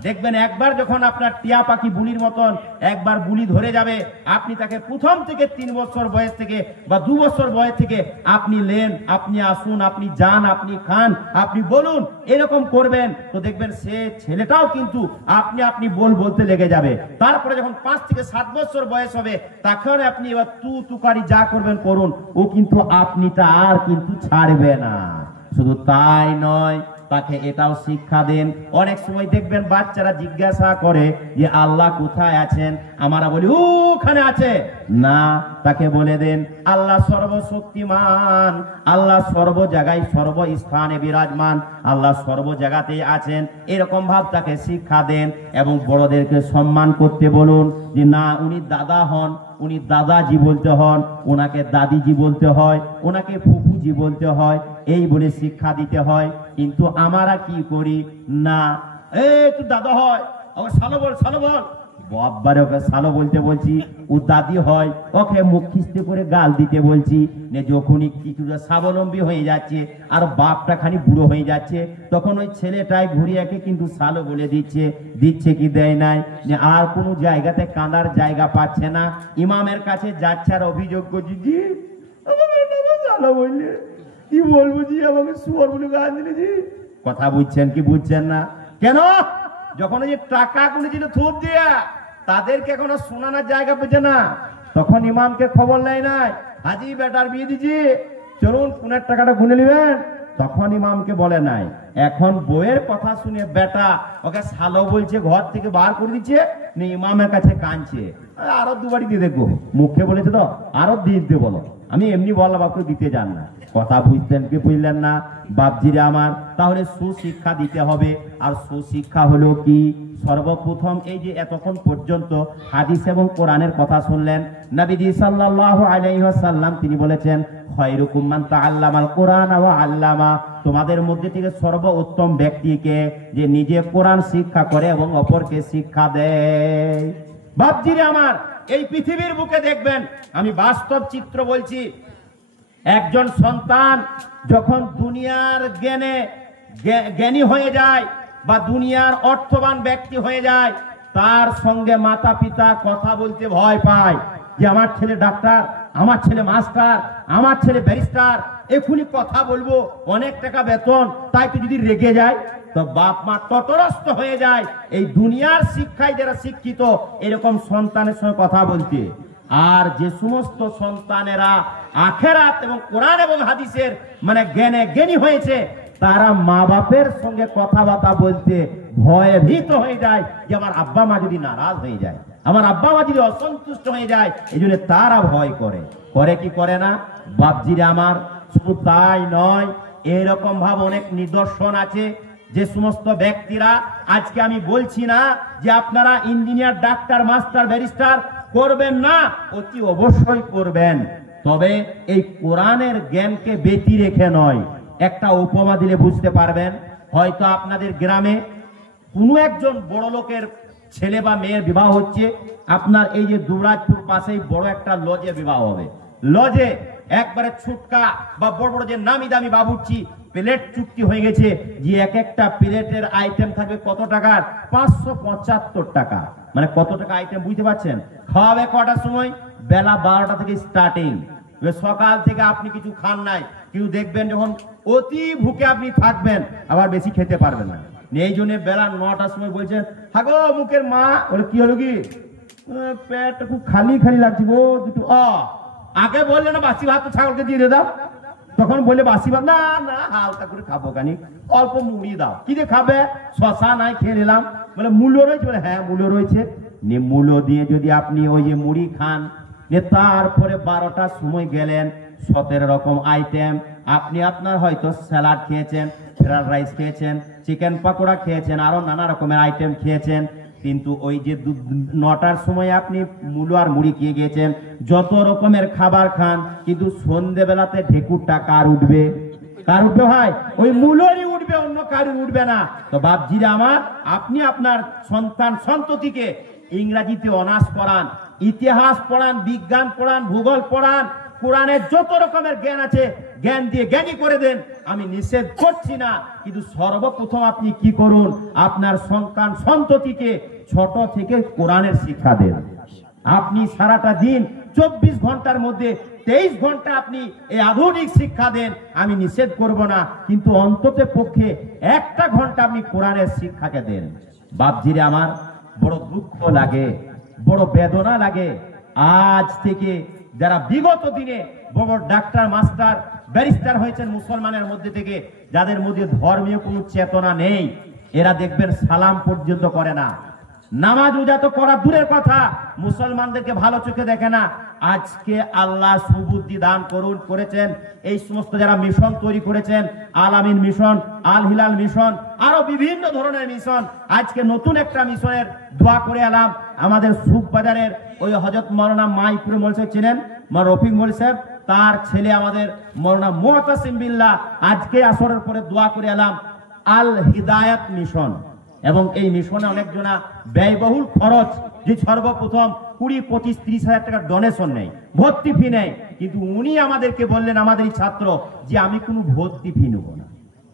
দেখবেন একবার যখন আপনার টিয়া পাখি বুলির মতন একবার বুলি ধরে যাবে, আপনি তাকে প্রথম থেকে 3 বছর বয়স থেকে বা 2 বছর বয়স থেকে আপনি লেন, আপনি আসুন, আপনি যান, আপনি খান, আপনি বলুন, এরকম করবেন, তো দেখবেন সে ছেলেটাও কিন্তু আপনি আপনি বলতে লেগে যাবে। তারপরে যখন 5 থেকে 7 বছর বয়স হবে, তখন আপনি এবার তুকারি যা করবেন করুন, ও কিন্তু আপনিটা আর কিন্তু ছাড়বে না। শুধু তাই নয়, তাকে এটাও শিক্ষা দেন। অনেক সময় দেখবেন বাচ্চারা জিজ্ঞাসা করে যে আল্লাহ কোথায় আছেন, আমরা বলি ওখানে আছে না, তাকে বলে দেন আল্লাহ সর্বশক্তিমান, আল্লাহ সর্ব জায়গায় সর্বস্থানে বিরাজমান, আল্লাহ সর্ব জায়গাতেই আছেন, এরকম ভাব তাকে শিক্ষা দেন। এবং বড়দেরকে সম্মান করতে বলুন, যে না উনি দাদা হন, উনি দাদাজি বলতে হন, ওনাকে দাদিজি বলতে হয়, ওনাকে ফুফুজি বলতে হয়, এই বলে শিক্ষা দিতে হয়। কিন্তু আমরা কি করি, না তুই দাদা হয়, ওকে সালো বল, সালো বল, বাবারে ওকে সালো বলতে বলছি, ও দাদি হয়, ওকে মুখ খিস্তে করে গাল দিতে বলছি। যখনই কিছুটা স্বাবলম্বী হয়ে যাচ্ছে আর বাপটা খানি বুড়ো হয়ে যাচ্ছে, তখন ওই ছেলেটাই ঘুরিয়াকে কিন্তু সালো বলে দিচ্ছে, দিচ্ছে কি দেয় নাই, আর কোনো জায়গাতে কাঁদার জায়গা পাচ্ছে না, ইমামের কাছে যাচ্ছে আর অভিযোগ করছি, জি আমাকে সালো বললে, কি বলবো জি, আমাকে শুয়োর বলে গাল দিলে জি। কথা বুঝছেন কি বুঝছেন না? কেন? যখন ওই যে টাকা গুনেছিল থুপ দিয়া, তাদেরকে এখনো শোনানোর জায়গা পেছে না, তখন ইমামকে খবর নেয় নাই, হাজি বেটার বিয়ে দিছি, চলুন পুনের টাকাটা গুনে নিবেন, তখন ইমামকে বলে নাই। এখন বইয়ের কথা শুনে বেটা ওকে সালো বলছে, ঘর থেকে বার করে দিচ্ছে, ইমামের কাছে কাঁদছে, আরো দুবারই দিয়ে দেখবো, মুখে বলেছে তো আরো দিয়ে দিতে বলো, আমি এমনি বললাম আপনি দিতে যান না। কথা বুঝতেন কি বুঝলেন না বাপজিরে আমার? তাহলে সুশিক্ষা দিতে হবে। আর সুশিক্ষা হলো কি? সর্বপ্রথম এই যে এতক্ষণ পর্যন্ত হাদিস এবং কোরআনের কথা শুনলেন, নবীজি সাল্লাল্লাহু আলাইহি ওয়াসাল্লাম তিনি বলেছেন, খায়রুকুম মান তাআল্লামাল কোরআন ওয়া আল্লামা, তোমাদের মধ্যে থেকে সর্বোত্তম ব্যক্তিকে যে নিজে কোরআন শিক্ষা করে এবং অপরকে শিক্ষা দেয়। বাপজিরে আমার, এই পৃথিবীর বুকে দেখবেন, আমি বাস্তব চিত্র বলছি, একজন সন্তান যখন দুনিয়ার জ্ঞানী হয়ে যায় বা দুনিয়ার অর্থবান ব্যক্তি হয়ে যায়, তার সঙ্গে মাতা পিতা কথা বলতে ভয় পায়, যে আমার ছেলে ডাক্তার, আমার ছেলে মাস্টার, আমার ছেলে ব্যারিস্টার, এখনই কথা বলবো, অনেক টাকা বেতন, তাই তো যদি রেগে যায় তো বাপ মা তটরস্থ হয়ে যায় এই দুনিয়ার শিক্ষায় যারা শিক্ষিত এরকম সন্তানের সঙ্গে কথা বলতে। আর যে সমস্ত সন্তানেরা আখেরাত এবং কোরআন এবং হাদিসের মানে জ্ঞানী হয়েছে, তারা মা বাপের সঙ্গে কথাবার্তা বলতে ভয়ে ভীত হয়ে যায়, যে আমার আব্বা মা যদি নারাজ হয়ে যায়, আমার আব্বা মা যদি অসন্তুষ্ট হয়ে যায়, এই জন্য তারা ভয় করে। করে কি করে না বাপজিরা আমার? শুধু তাই নয়, এরকম ভাব অনেক নিদর্শন আছে, যে সমস্ত ব্যক্তিরা, আজকে আমি বলছি না যে আপনারা ইঞ্জিনিয়ার, ডাক্তার, মাস্টার, ব্যারিস্টার করবেন না, অতি অবশ্যই করবেন, তবে এই কোরআনের জ্ঞানকে ব্যতি রেখে নয়। একটা উপমা দিলে বুঝতে পারবেন। হয়তো আপনাদের গ্রামে কোনো একজন বড় লোকের ছেলে বা মেয়ের বিবাহ হচ্ছে, আপনার এই যে দুবরাজপুর পাশেই বড় একটা লজে বিবাহ হবে। লজে একবারে ছুটকা বা বড় বড় যে নামি দামি বাবুর্চি প্লেট চুক্তি হয়ে গেছে, যে এক একটা প্লেটের আইটেম থাকবে কত টাকার? 575 টাকা। মানে কত টাকা আইটেম বুঝতে পারছেন? খাওয়াবে কটার সময়? বেলা 12টা থেকে স্টার্টিং। সকাল থেকে আপনি কিছু খান নাই, কিন্তু দেখবেন যখন অতি ভুকে আপনি থাকবেন, আবার বেশি খেতে পারবেন না। এই জন্য বেলা 9টার সময় বলছেন, হাগো মুখের মা, বলে কি হলো কি? পেট খুব খালি খালি লাগছে গো, দুটো। আগে বললে না বাসি ভাত ছাগলকে দিয়ে দাও, তখন বলে বাসি ভাত না না হালকা করে খাবো, কানি অল্প মুড়ি দাও। কি দিয়ে খাবে? শশা নাই, খেয়ে নিলাম। বলে মূল্য রয়েছে? বলে হ্যাঁ মূল্য রয়েছে। মূল্য দিয়ে যদি আপনি ওই যে মুড়ি খান, তারপরে 12টার সময় গেলেন, 17 রকম আইটেম, আপনি আপনার হয়তো স্যালাড খেয়েছেন, ফ্রাইড রাইস খেয়েছেন, চিকেন পাকোড়া খেয়েছেন, আরো নানা রকমের আইটেম খেয়েছেন, কিন্তু ওই যে 9টার সময় আপনি মূলো আর মুড়ি খেয়ে গিয়েছেন, যত রকমের খাবার খান, কিন্তু সন্ধ্যেবেলাতে ঢেকুরটা কার উঠবে? কার উঠবে ভাই? ওই মূলোরই উঠবে, অন্য কারুর উঠবে না। তো বাপজিরা আমার, আপনি আপনার সন্তান সন্ততিকে ইংরেজিতে অনার্স পড়ান, ইতিহাস পড়ান, বিজ্ঞান পড়ান, ভূগোল পড়ান, কোরআনের যত রকমের জ্ঞান আছে জ্ঞান দিয়ে জ্ঞানী করে দেন, আমি নিষেধ করছি না। কিন্তু সর্বপ্রথম আপনি কি করুন? আপনার সন্তান সন্ততিকে ছোট থেকে কোরআনের শিক্ষা দেন। আপনি সারাটা দিন 24 ঘন্টার মধ্যে 23 ঘন্টা আপনি এই আধুনিক শিক্ষা দেন, আমি নিষেধ করব না, কিন্তু অন্তত পক্ষে 1টা ঘন্টা আপনি কোরআনের শিক্ষাকে দেন। বাপজিরে আমার, বড় দুঃখ লাগে, বড় বেদনা লাগে, আজ থেকে যারা বিগত দিনে বড় ডাক্তার, মাস্টার, ব্যারিস্টার হয়েছেন মুসলমানের মধ্যে থেকে, যাদের মধ্যে ধর্মীয় কোনো চেতনা নেই, এরা দেখবেন সালাম পর্যন্ত করে না। নামাজ রোজা তো করা দূরের কথা, মুসলমানদেরকে ভালো চোখে দেখে না। আজকে আল্লাহ সুবুদ্ধি দান করেছেন এই সমস্ত যারা মিশন তৈরি করেছেন, আল আমিন মিশন, আল হিলাল মিশন, আরো বিভিন্ন ধরনের মিশন। আজকে নতুন একটা মিশনের দোয়া করে এলাম। আমাদের সুখবাজারের ওই হযরত মাওলানা মাইপুর মৌলভী সাহেব ছিলেন, রফিক মৌলভী সাহেব, তার ছেলে আমাদের মাওলানা মুতাসিম বিল্লাহ, আজকে আসরের পরে দোয়া করে এলাম আল হিদায়াত মিশন। এবং এই মিশনে অনেকজনা ব্যয়বহুল খরচ, যে সর্বপ্রথম 20, 25, 30 হাজার টাকার ডোনেশন নেই, ভর্তি ফি নেই, কিন্তু উনি আমাদেরকে বললেন, আমাদের ছাত্র, যে আমি কোনো ভর্তি ফি নেব না,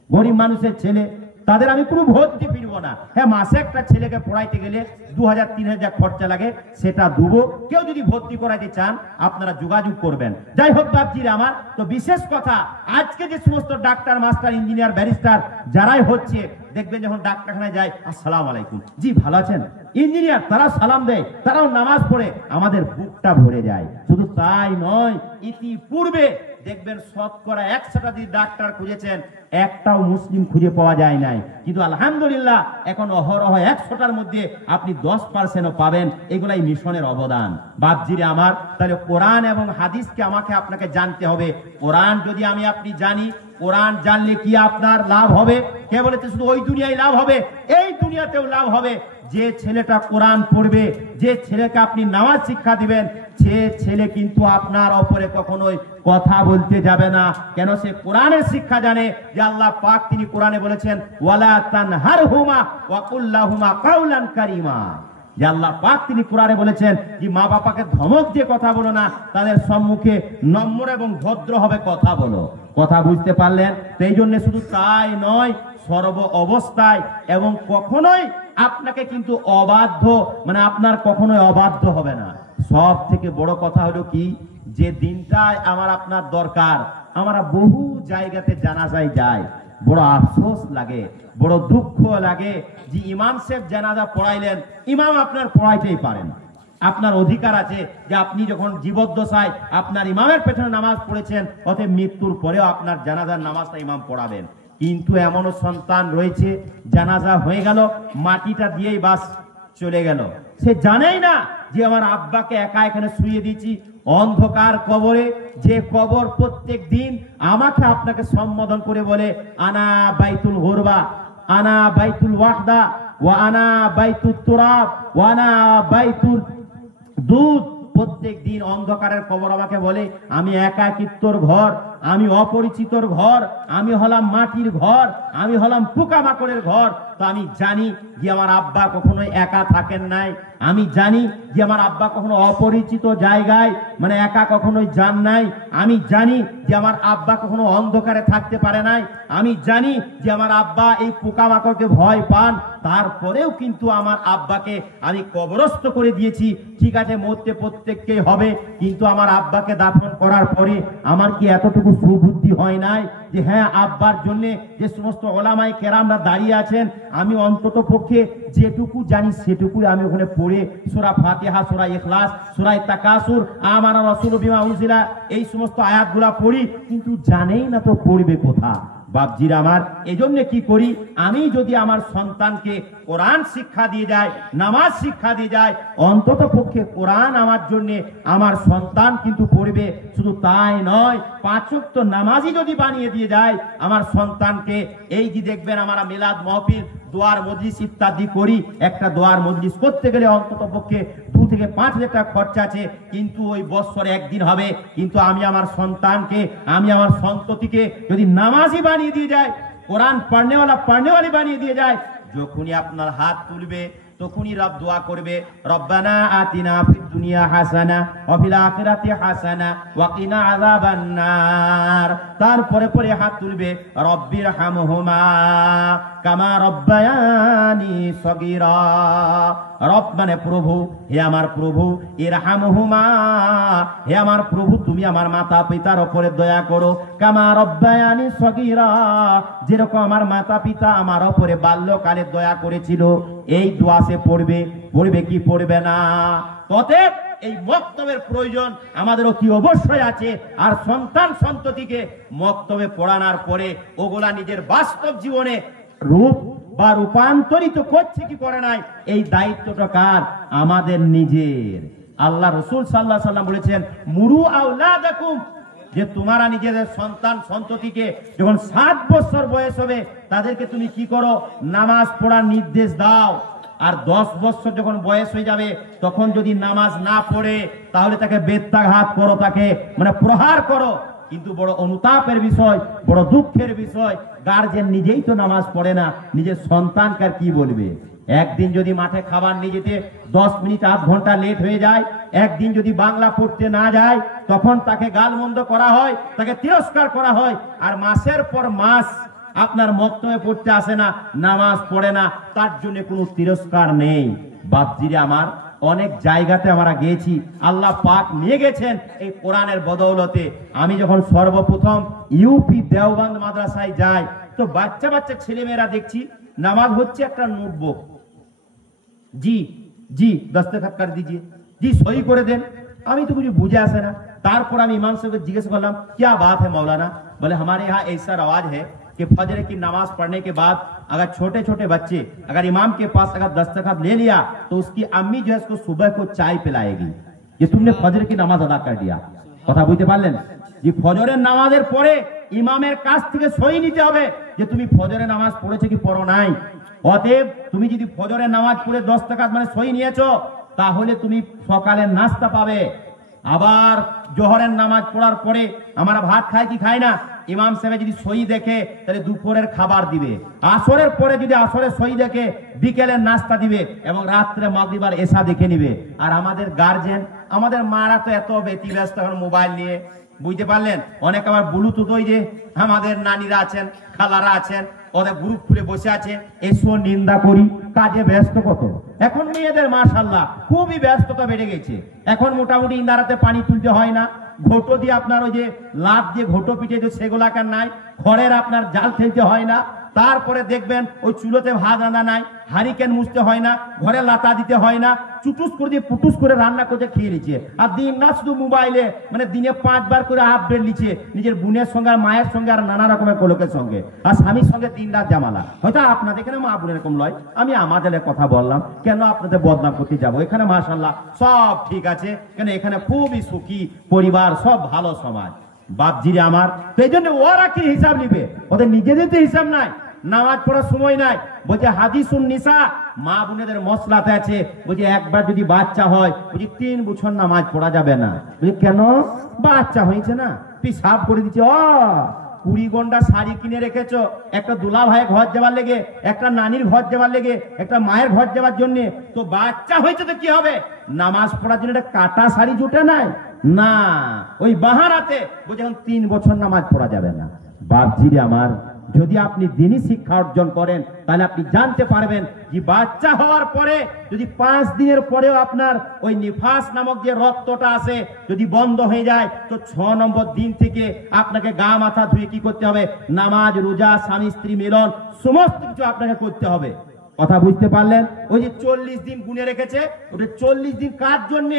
গরিব মানুষের ছেলে, তাদের আমি কোনো ভর্তি ফি নেব না। হ্যাঁ, মাসে একটা ছেলেকে পড়াইতে গেলে 2000, 3000 খরচা লাগে, সেটা দেবো। কেউ যদি ভর্তি করাইতে চান আপনারা যোগাযোগ করবেন। যাই হোক বাপজিরা আমার, তো বিশেষ কথা, আজকে যে সমস্ত ডাক্তার, মাস্টার, ইঞ্জিনিয়ার, ব্যারিস্টার যারাই হচ্ছে, দেখবেন যখন ডাক্তারখানায় যায়, আসসালামু আলাইকুম, জি ভালো আছেন, ইঞ্জিনিয়ার, তারা সালাম দেয়, তারাও নামাজ পড়ে, আমাদের বুকটা ভরে যায়। শুধু তাই নয়, ইতিপূর্বে দেখবেন শতকরা 100টা ডাক্তার খুঁজেছেন, একটাও মুসলিম খুঁজে পাওয়া যায় নাই, কিন্তু আলহামদুলিল্লাহ এখন অহরহ 100টার মধ্যে আপনি 10%ও পাবেন। এগুলাই মিশনের অবদান। বাপজিরে আমার, তাহলে কোরআন এবং হাদিসকে আমাকে আপনাকে জানতে হবে। কোরআন যদি আপনি জানি, কোরআন জানলে কি আপনার লাভ হবে? কে বলেছে শুধু ওই দুনিয়ায় লাভ হবে? এই দুনিয়াতেও লাভ হবে। যে ছেলেটা কোরআন পড়বে, যে ছেলেকে আপনি নামাজ শিক্ষা দিবেন, সে ছেলে কিন্তু আপনার উপরে কখনোই কথা বলতে যাবে না। কেন? সে কোরআনের শিক্ষা জানে যে আল্লাহ পাক তিনি কোরআনে বলেছেন, ওয়ালা তানহারহুমা ওয়া কুল লাহুমা কাওলান কারীমা। যে আল্লাহ পাক তিনি কোরআনে বলেছেন যে মা বাবাকে ধমক দিয়ে কথা বলো না, তাদের সম্মুখে নম্র এবং ভদ্র হবে কথা বলো। কথা বুঝতে পারলেন? তো এই জন্য শুধু তাই নয়, সর্ব অবস্থায় এবং কখনোই আপনাকে কিন্তু অবাধ্য, মানে আপনার কখনোই অবাধ্য হবে না। সব থেকে বড় কথা হলো কি, যে দিনটায় আমার আপনার দরকার, আমরা বহু জায়গাতে জানাজায় যাই, বড় আফসোস লাগে, বড় দুঃখ লাগে যে ইমাম সাহেব জানাজা পড়াইলেন, ইমাম আপনার পড়াইতেই পারেন, আপনার অধিকার আছে যে আপনি যখন জীবদ্দশায় আপনার ইমামের পেছনে নামাজ পড়েছেন, অতএব মৃত্যুর পরেও আপনার জানাজার নামাজটা ইমাম পড়াবেন। কিন্তু এমনও সন্তান রয়েছে, জানাজা হয়ে গেল, মাটিটা দিয়েই বাস চলে গেল, সে জানেই না যে আমার আব্বাকে একা এখানে শুয়ে দিয়েছি অন্ধকার কবরে, যে কবর প্রত্যেক দিন আমাকে আপনাকে সম্বোধন করে বলে, আনা বাইতুল গুরবা, আনা বাইতুল ওয়াহদা, ওয়া আনা বাইতুত তুরাব, ওয়া আনা বাইতুল দুধ। প্রত্যেক দিন অন্ধকারের কবর আমাকে বলে আমি একাকিত্বর ঘর, আমি অপরিচিতর ঘর, আমি হলাম মাটির ঘর, আমি হলাম পোকামাকড়ের ঘর। তো আমি জানি যে আমার আব্বা কখনোই একা থাকেন নাই, আমি জানি যে আমার আব্বা কখনো অপরিচিত জায়গায় মানে একা কখনোই যান নাই, আমি জানি যে আমার আব্বা কখনো অন্ধকারে থাকতে পারে নাই, আমি জানি যে আমার আব্বা এই পোকামাকড়কে ভয় পান। তারপরেও কিন্তু আমার আব্বাকে আমি কবরস্থ করে দিয়েছি। ঠিক আছে, মরতে প্রত্যেককে হবে, কিন্তু আমার আব্বাকে দাফন করার পরে আমার কি এতটুকু সুবুদ্ধি হয় নাই যে হ্যাঁ, আব্বার জন্য যে সমস্ত ওলামায়ে কেরামরা দাঁড়িয়ে আছেন, আমি অন্তত পক্ষে যেটুকু জানি সেটুকুই আমি ওখানে পড়ে সূরা ফাতিহা, সূরা ইখলাস, সূরা তাকাসুর, আমানা রাসূলু বিমা উনজিলা, এই সমস্ত আয়াতগুলা পড়ি, কিন্তু জানেই না তো পড়বে কোথা। বাপজিরা আমার, এজন্য কি করি, আমি যদি আমার সন্তানকে কোরআন শিক্ষা দিয়ে যায়, নামাজ শিক্ষা দিয়ে যায়, অন্তত পক্ষে কোরআন আমার জন্য আমার সন্তান কিন্তু পড়বে। শুধু তাই নয়, 5 ওয়াক্ত নামাজি যদি বানিয়ে দিয়ে যায় আমার সন্তানকে, এই যে দেখবেন আমরা মিলাদ মাহফিল, দোয়ার মজলিস ইত্যাদি করি, একটা দোয়ার মজলিস করতে গেলে অন্তত পক্ষে 2 থেকে 5 হাজার টাকা খরচা আছে, কিন্তু ওই বছরে একদিন হবে। কিন্তু আমি আমার সন্তানকে, আমি আমার সন্ততিকে যদি নামাজি বানিয়ে দিয়ে যায়, কোরআন পড়নেওয়ালি বানিয়ে দিয়ে যায়, যখনই আপনার হাত তুলবে তখনই রব দোয়া করবে, রব্বানা আতিনা ফিদ দুনিয়া হাসানা ওয়া ফিল আখিরাতি হাসানা ওয়া কিনা আযাবান নার। তারপরে পরে হাত তুলবে, রব্বির হামহুমা কামা রব্বায়ানি সগীরা। রব মানে প্রভু, হে আমার প্রভু, ইরহামহুমা, হে আমার প্রভু তুমি আমার মাতা পিতার উপরে দয়া করো, কামা রব্বায়ানি সগীরা, যেরকম আমার মাতা পিতা আমার উপরে বাল্যকালে দয়া করেছিল। এই দোয়া সে পড়বে কি পড়বে না? অতএব এই মক্তবের প্রয়োজন আমাদের অতি অবশ্যই আছে। আর সন্তান সন্ততিকে মক্তবে পড়ানোর পরে ওগুলা নিজের বাস্তব জীবনে রূপ বা রূপান্তরিত করছে কি করে নাই, এই দায়িত্বটা কার? আমাদের নিজের। আল্লাহ রাসূল সাল্লাল্লাহু আলাইহি ওয়াসাল্লাম বলেছেন, মুরু আওলাদাকুম, যে তোমরা নিজেদের সন্তান সন্ততিকে যখন 7 বছর বয়স হবে তাদেরকে তুমি কি করো? নামাজ পড়ার নির্দেশ দাও। আর 10 বছর যখন বয়স হয়ে যাবে তখন যদি নামাজ না পড়ে তাহলে তাকে বেত্রাঘাত করো, তাকে মানে প্রহার করো। কিন্তু বড় অনুতাপের বিষয়, বড় দুঃখের বিষয়, গার্জেন নিজেই তো নামাজ পড়ে না, নিজের সন্তানকে আর কি বলবে? একদিন যদি মাঠে খাবার নিয়ে যেতে 10 মিনিট আধ ঘন্টা লেট হয়ে যায়, একদিন যদি বাংলা পড়তে না যায় তখন তাকে গালমন্দ করা হয়, তাকে তিরস্কার করা হয়। আর মাসের পর মাস আপনার মক্তবে পড়তে আসে না, নামাজ পড়ে না, তার জন্য কোনো তিরস্কার নেই। বাপজিরে আমার, অনেক জায়গাতে আমরা গিয়েছি, আল্লাহ পাক নিয়ে গেছেন এই কোরআনের বদৌলতে। আমি যখন সর্বপ্রথম ইউপি দেওবন্দ মাদ্রাসায় যাই তো বাচ্চা বাচ্চা ছেলেমেয়েরা দেখছি নামাজ হচ্ছে, একটা নোটবুক, জি জি দস্তখত कर दीजिए, জি সই করে দেন। আমি তো কিছু বুঝে আসে না। তারপর আমি ইমাম সাহেবকে জিজ্ঞেস করলাম, क्या बात है मौलाना? बोले हमारे यहाँ ऐसा रवाज है कि फजर की नमाज पढ़ने के बाद अगर छोटे छोटे बच्चे अगर इमाम के पास अगर दस्तखत ले लिया तो उसकी अम्मी जो है उसको सुबह को चाय पिलाएगी, ये तुमने फजर की नमाज अदा कर दिया। কথা বুঝতে পারলেন? যে ফজরের নামাজের পরে ইমামের কাছ থেকে সই নিতে হবে যে তুমি ফজরের নামাজ পড়েছো কি পড়ো নাই। অতএব তুমি যদি ফজরের নামাজ পড়ে দস্তখত মানে সই নিয়েছো তাহলে তুমি সকালের নাস্তা পাবে। আবার জোহরের নামাজ পড়ার পরে আমরা ভাত খাই কি খাই না, ইমাম সাহেব যদি সই দেখে তাহলে দুপুরের খাবার দিবে, আসরের পরে যদি আসরের সই দেখে বিকেলের নাস্তা দিবে, এবং রাত্রে মাগরিব আর এশা দেখে নিবে। আর আমাদের গার্জেন, আমাদের মারা তো এত ব্যতিব্যস্ত এখন মোবাইল নিয়ে, বুঝতে পারলেন? অনেক আবার ব্লুটুথ, ওই যে আমাদের নানিরা আছেন, খালারা আছেন, ওদের গ্রুপ খুলে বসে আছে, এসো নিন্দা করি, কাজে ব্যস্ত কত। এখন মেয়েদের মাশাআল্লাহ খুবই ব্যস্ততা বেড়ে গেছে। এখন মোটামুটি ইন্দারাতে পানি তুলতে হয় না, ঘোটো দিয়ে আপনার ওই যে লাভ দিয়ে ঘোটো পিঠে যে সেগুলাকার নাই, খড়ের আপনার জাল ফেলতে হয় না। তারপরে দেখবেন ওই চুলোতে ভাত রান্না নাই, হারিকেন মুছতে হয় না, ঘরে লাতা দিতে হয় না, চুটুস করে দিয়ে পুটুস করে রান্না করে খেয়ে নিচ্ছে। আর দিন না শুধু মোবাইলে, মানে দিনে 5 বার করে আপডেট নিচ্ছে, নিজের বোনের সঙ্গে আর মায়ের সঙ্গে আর নানা রকমের লোকের সঙ্গে, আর স্বামীর সঙ্গে দিন রাত জামালা। হয়তো আপনাদের এখানে মা বোনের এরকম লয়, আমি আমাদের কথা বললাম, কেন আপনাদের বদনাম করতে যাবো? এখানে মাশাআল্লাহ সব ঠিক আছে, কেন এখানে খুবই সুখী পরিবার, সব ভালো সমাজ। বাপজিরে আমার, তো এই জন্য ওরা কি হিসাব নিবে? ওদের নিজেদের তো হিসাব নাই, নামাজ পড়ার সময় নাই। বলছে হাদিসুন নিসা, মা বোনেদের মশলাতে আছে, বলছে একবার যদি বাচ্চা হয় বলছে 3 বছর নামাজ পড়া যাবে না। বলছে কেন? বাচ্চা হয়েছে না, পিসাব করে দিচ্ছে। 20 ঘন্টা শাড়ি কিনে রেখেছো, একটা দুলা ভাইয়ের ঘর যাবার লেগে, একটা নানির ঘর যাবার লেগে, একটা মায়ের ঘর যাবার জন্য, তো বাচ্চা হয়েছে তো কি হবে? নামাজ পড়ার জন্য একটা কাটা শাড়ি জুটে নাই না, ওই বাহারাতে বলছে 3 বছর নামাজ পড়া যাবে না। বাপজিরে আমার, যদি আপনি দিনই শিক্ষা অর্জন করেন তাহলে আপনি জানতে পারবেন যে বাচ্চা হওয়ার পরে যদি 5 দিনের পরেও আপনার ওই নিফাস নামক যে রক্তটা আছে যদি বন্ধ হয়ে যায়, তো 6 নম্বর দিন থেকে আপনাকে গা মাথা ধুয়ে কি করতে হবে? নামাজ, রোজা, স্বামী স্ত্রী মিলন সমস্ত কিছু আপনাকে করতে হবে। কথা বুঝতে পারলেন? ওই যে 40 দিন গুনে রেখেছে, ওটা 40 দিন কার জন্য?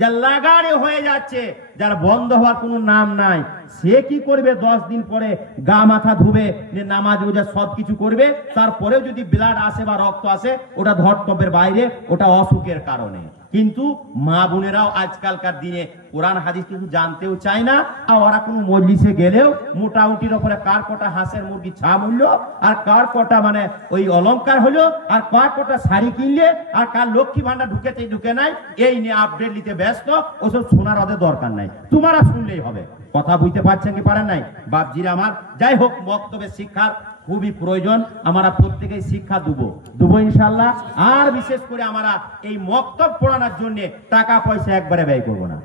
যা লাগারে হয়ে যাচ্ছে, যার বন্ধ হওয়ার কোনো নাম নাই, সে কি করবে? 10 দিন পরে গা মাথা ধুবে, নামাজ রোজা সব কিছু করবে, তারপরেও যদি ব্লাড আসে বা রক্ত আসে, ওটা ধর্তব্যের বাইরে, ওটা অসুখের কারণে। কিন্তু মা বোনেরাও আজকালকার দিনে কোরআন হাদিস কিছু জানতেও চায় না, আর ওরা কোনো মজলিসে গেলেও মোটামুটির ওপরে কার কটা হাঁসের মুরগি ছা মূল্য, আর কার কটা মানে ওই অলংকার হলো, আর কার কটা শাড়ি কিনলে, আর কার লক্ষ্মী ভান্ডার ঢুকেছে ঢুকে নাই, এই নিয়ে আপডেট নিতে ব্যস্ত। ওসব শোনার ওদের দরকার নাই, তোমরা শুনলেই হবে। কথা বুঝতে পারছেন কি পারেন নাই? বাপজিরা আমার, যাই হোক, বক্তব্যের শিক্ষার খুবই প্রয়োজন, আমরা প্রত্যেকেই শিক্ষা দেবো ইনশাআল্লাহ। আর বিশেষ করে আমরা এই মক্তব পড়ানোর জন্য টাকা পয়সা একবারে ব্যয় করব না,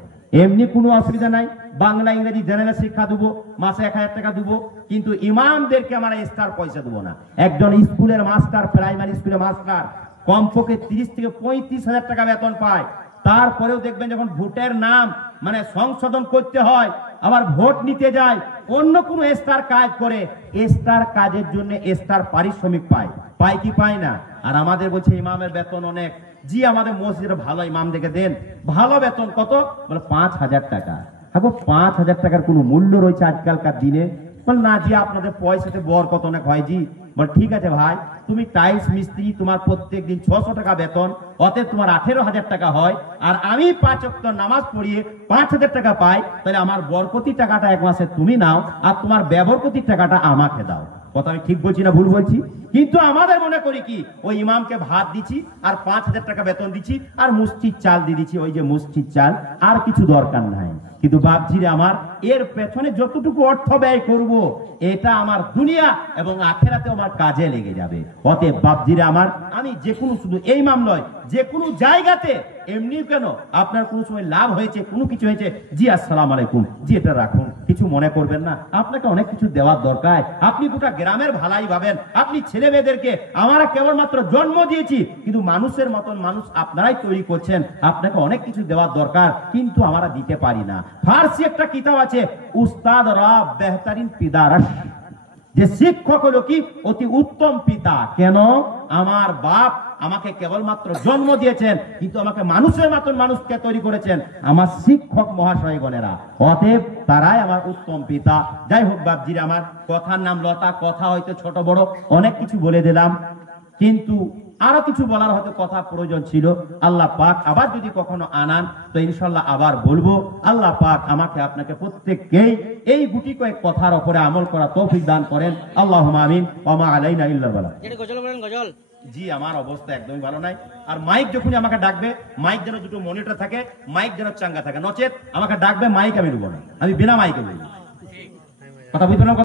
এমনি কোনো অসুবিধা নাই। বাংলা ইংরেজি জেনারেল শিক্ষা দেবো, মাসে 1000 টাকা দেবো, কিন্তু ইমামদেরকে আমরা এক্সট্রা পয়সা দেবো না। একজন স্কুলের মাস্টার, প্রাইমারি স্কুলের মাস্টার কমপক্ষে 30 থেকে 35 হাজার টাকা বেতন পায়। তারপরেও দেখবেন যখন ভোটের নাম মানে সংশোধন করতে হয়, আবার ভোট নিতে যায়, অন্য কোনো এক্সট্রার কাজ করে, এক্সট্রার কাজের জন্য এক্সট্রার পারিশ্রমিক পায় কি পায় না? আর আমাদের বলছে ইমামের বেতন অনেক। জি, আমাদের মসজিদের ভালো ইমাম দেখে দেন, ভালো বেতন কত? বলে 5000 টাকা। হ্যাঁ, 5000 টাকার কোনো মূল্য রয়েছে আজকালকার দিনে? বল না জি, আপনাদের পয়সাতে বরকত অনেক হয় জি। বল ঠিক আছে ভাই, তুমি টাইলস মিস্ত্রি, তোমার প্রত্যেক দিন 600 টাকা বেতন, অতএব তোমার 18,000 টাকা হয়, আর আমি 5 ওয়াক্ত নামাজ পড়িয়ে 5,000 টাকা পাই, তাহলে আমার বরকতি টাকাটা এক মাসে তুমি নাও আর তোমার ব্যবরকতির টাকাটা আমাকে দাও। কথা আমি ঠিক বলছি না ভুল বলছি? কিন্তু আমাদের মনে করি কি, ওই ইমামকে ভাত দিচ্ছি আর 5,000 টাকা বেতন দিচ্ছি আর মুষ্টির চাল দিয়ে দিচ্ছি, ওই যে মুষ্টির চাল, আর কিছু দরকার নাই। কিন্তু বাপজিরে আমার, এর পেছনে যতটুকু অর্থ ব্যয় করব, এটা আমার দুনিয়া এবং আখেরাতে আমার কাজে লেগে যাবে। অতএব বাপজিরে আমার, আমি যে কোনো, শুধু এই মাম নয়, যে কোনো জায়গাতে এমনি কেন আপনার কোনো সময় লাভ হয়েছে, কোনো কিছু হয়েছে, জি আসসালামু আলাইকুম, জি এটা রাখুন, কিছু মনে করবেন না, আপনাকে অনেক কিছু দেওয়ার দরকার। আপনি গোটা গ্রামের ভালাই ভাবেন, আপনি ছেলে মেয়েদেরকে, আমরা কেবলমাত্র জন্ম দিয়েছি, কিন্তু মানুষের মতন মানুষ আপনারাই তৈরি করছেন, আপনাকে অনেক কিছু দেওয়ার দরকার, কিন্তু আমরা দিতে পারি না। ফার্সি একটা কিতাব আছে, উস্তাদ রা বেহতারিন পিদারাস, যে শিক্ষক হলো কি অতি উত্তম পিতা। কেন? আমার বাপ আমাকে কেবলমাত্র জন্ম দিয়েছেন, কিন্তু আমাকে মানুষের মতন মানুষকে তৈরি করেছেন আমার শিক্ষক মহাশয়গণেরা, অতএব তারাই আমার উত্তম পিতা। যাই হোক বাপজির আমার, কথার নাম লতা, কথা হয়তো ছোট বড় অনেক কিছু বলে দিলাম, কিন্তু আরো কিছু বলার হয়তো কথা প্রয়োজন ছিল। আল্লাহ পাক আবার যদি কখনো আনান তো ইনশাল্লাহ আবার বলবো। আল্লাহ পাক আমাকে আপনাকে প্রত্যেককেই এই গুটি কয়েক কথার উপরে আমল করা তৌফিক দান করেন। আল্লাহুম্মা আমিন। ওয়া মা আলাইনা ইল্লাল বালাগ। যেটা গজল বলেন গজল। জি আমার অবস্থা একদমই ভালো নাই, আর মাইক যখনই আমাকে ডাকবে, মাইক যেন দুটো মনিটর থাকে, মাইক যেন চাঙ্গা থাকে, নচেত আমাকে ডাকবে মাইক আমি নেবো না, আমি বিনা মাইকে বলবো। কথা বুঝবেন?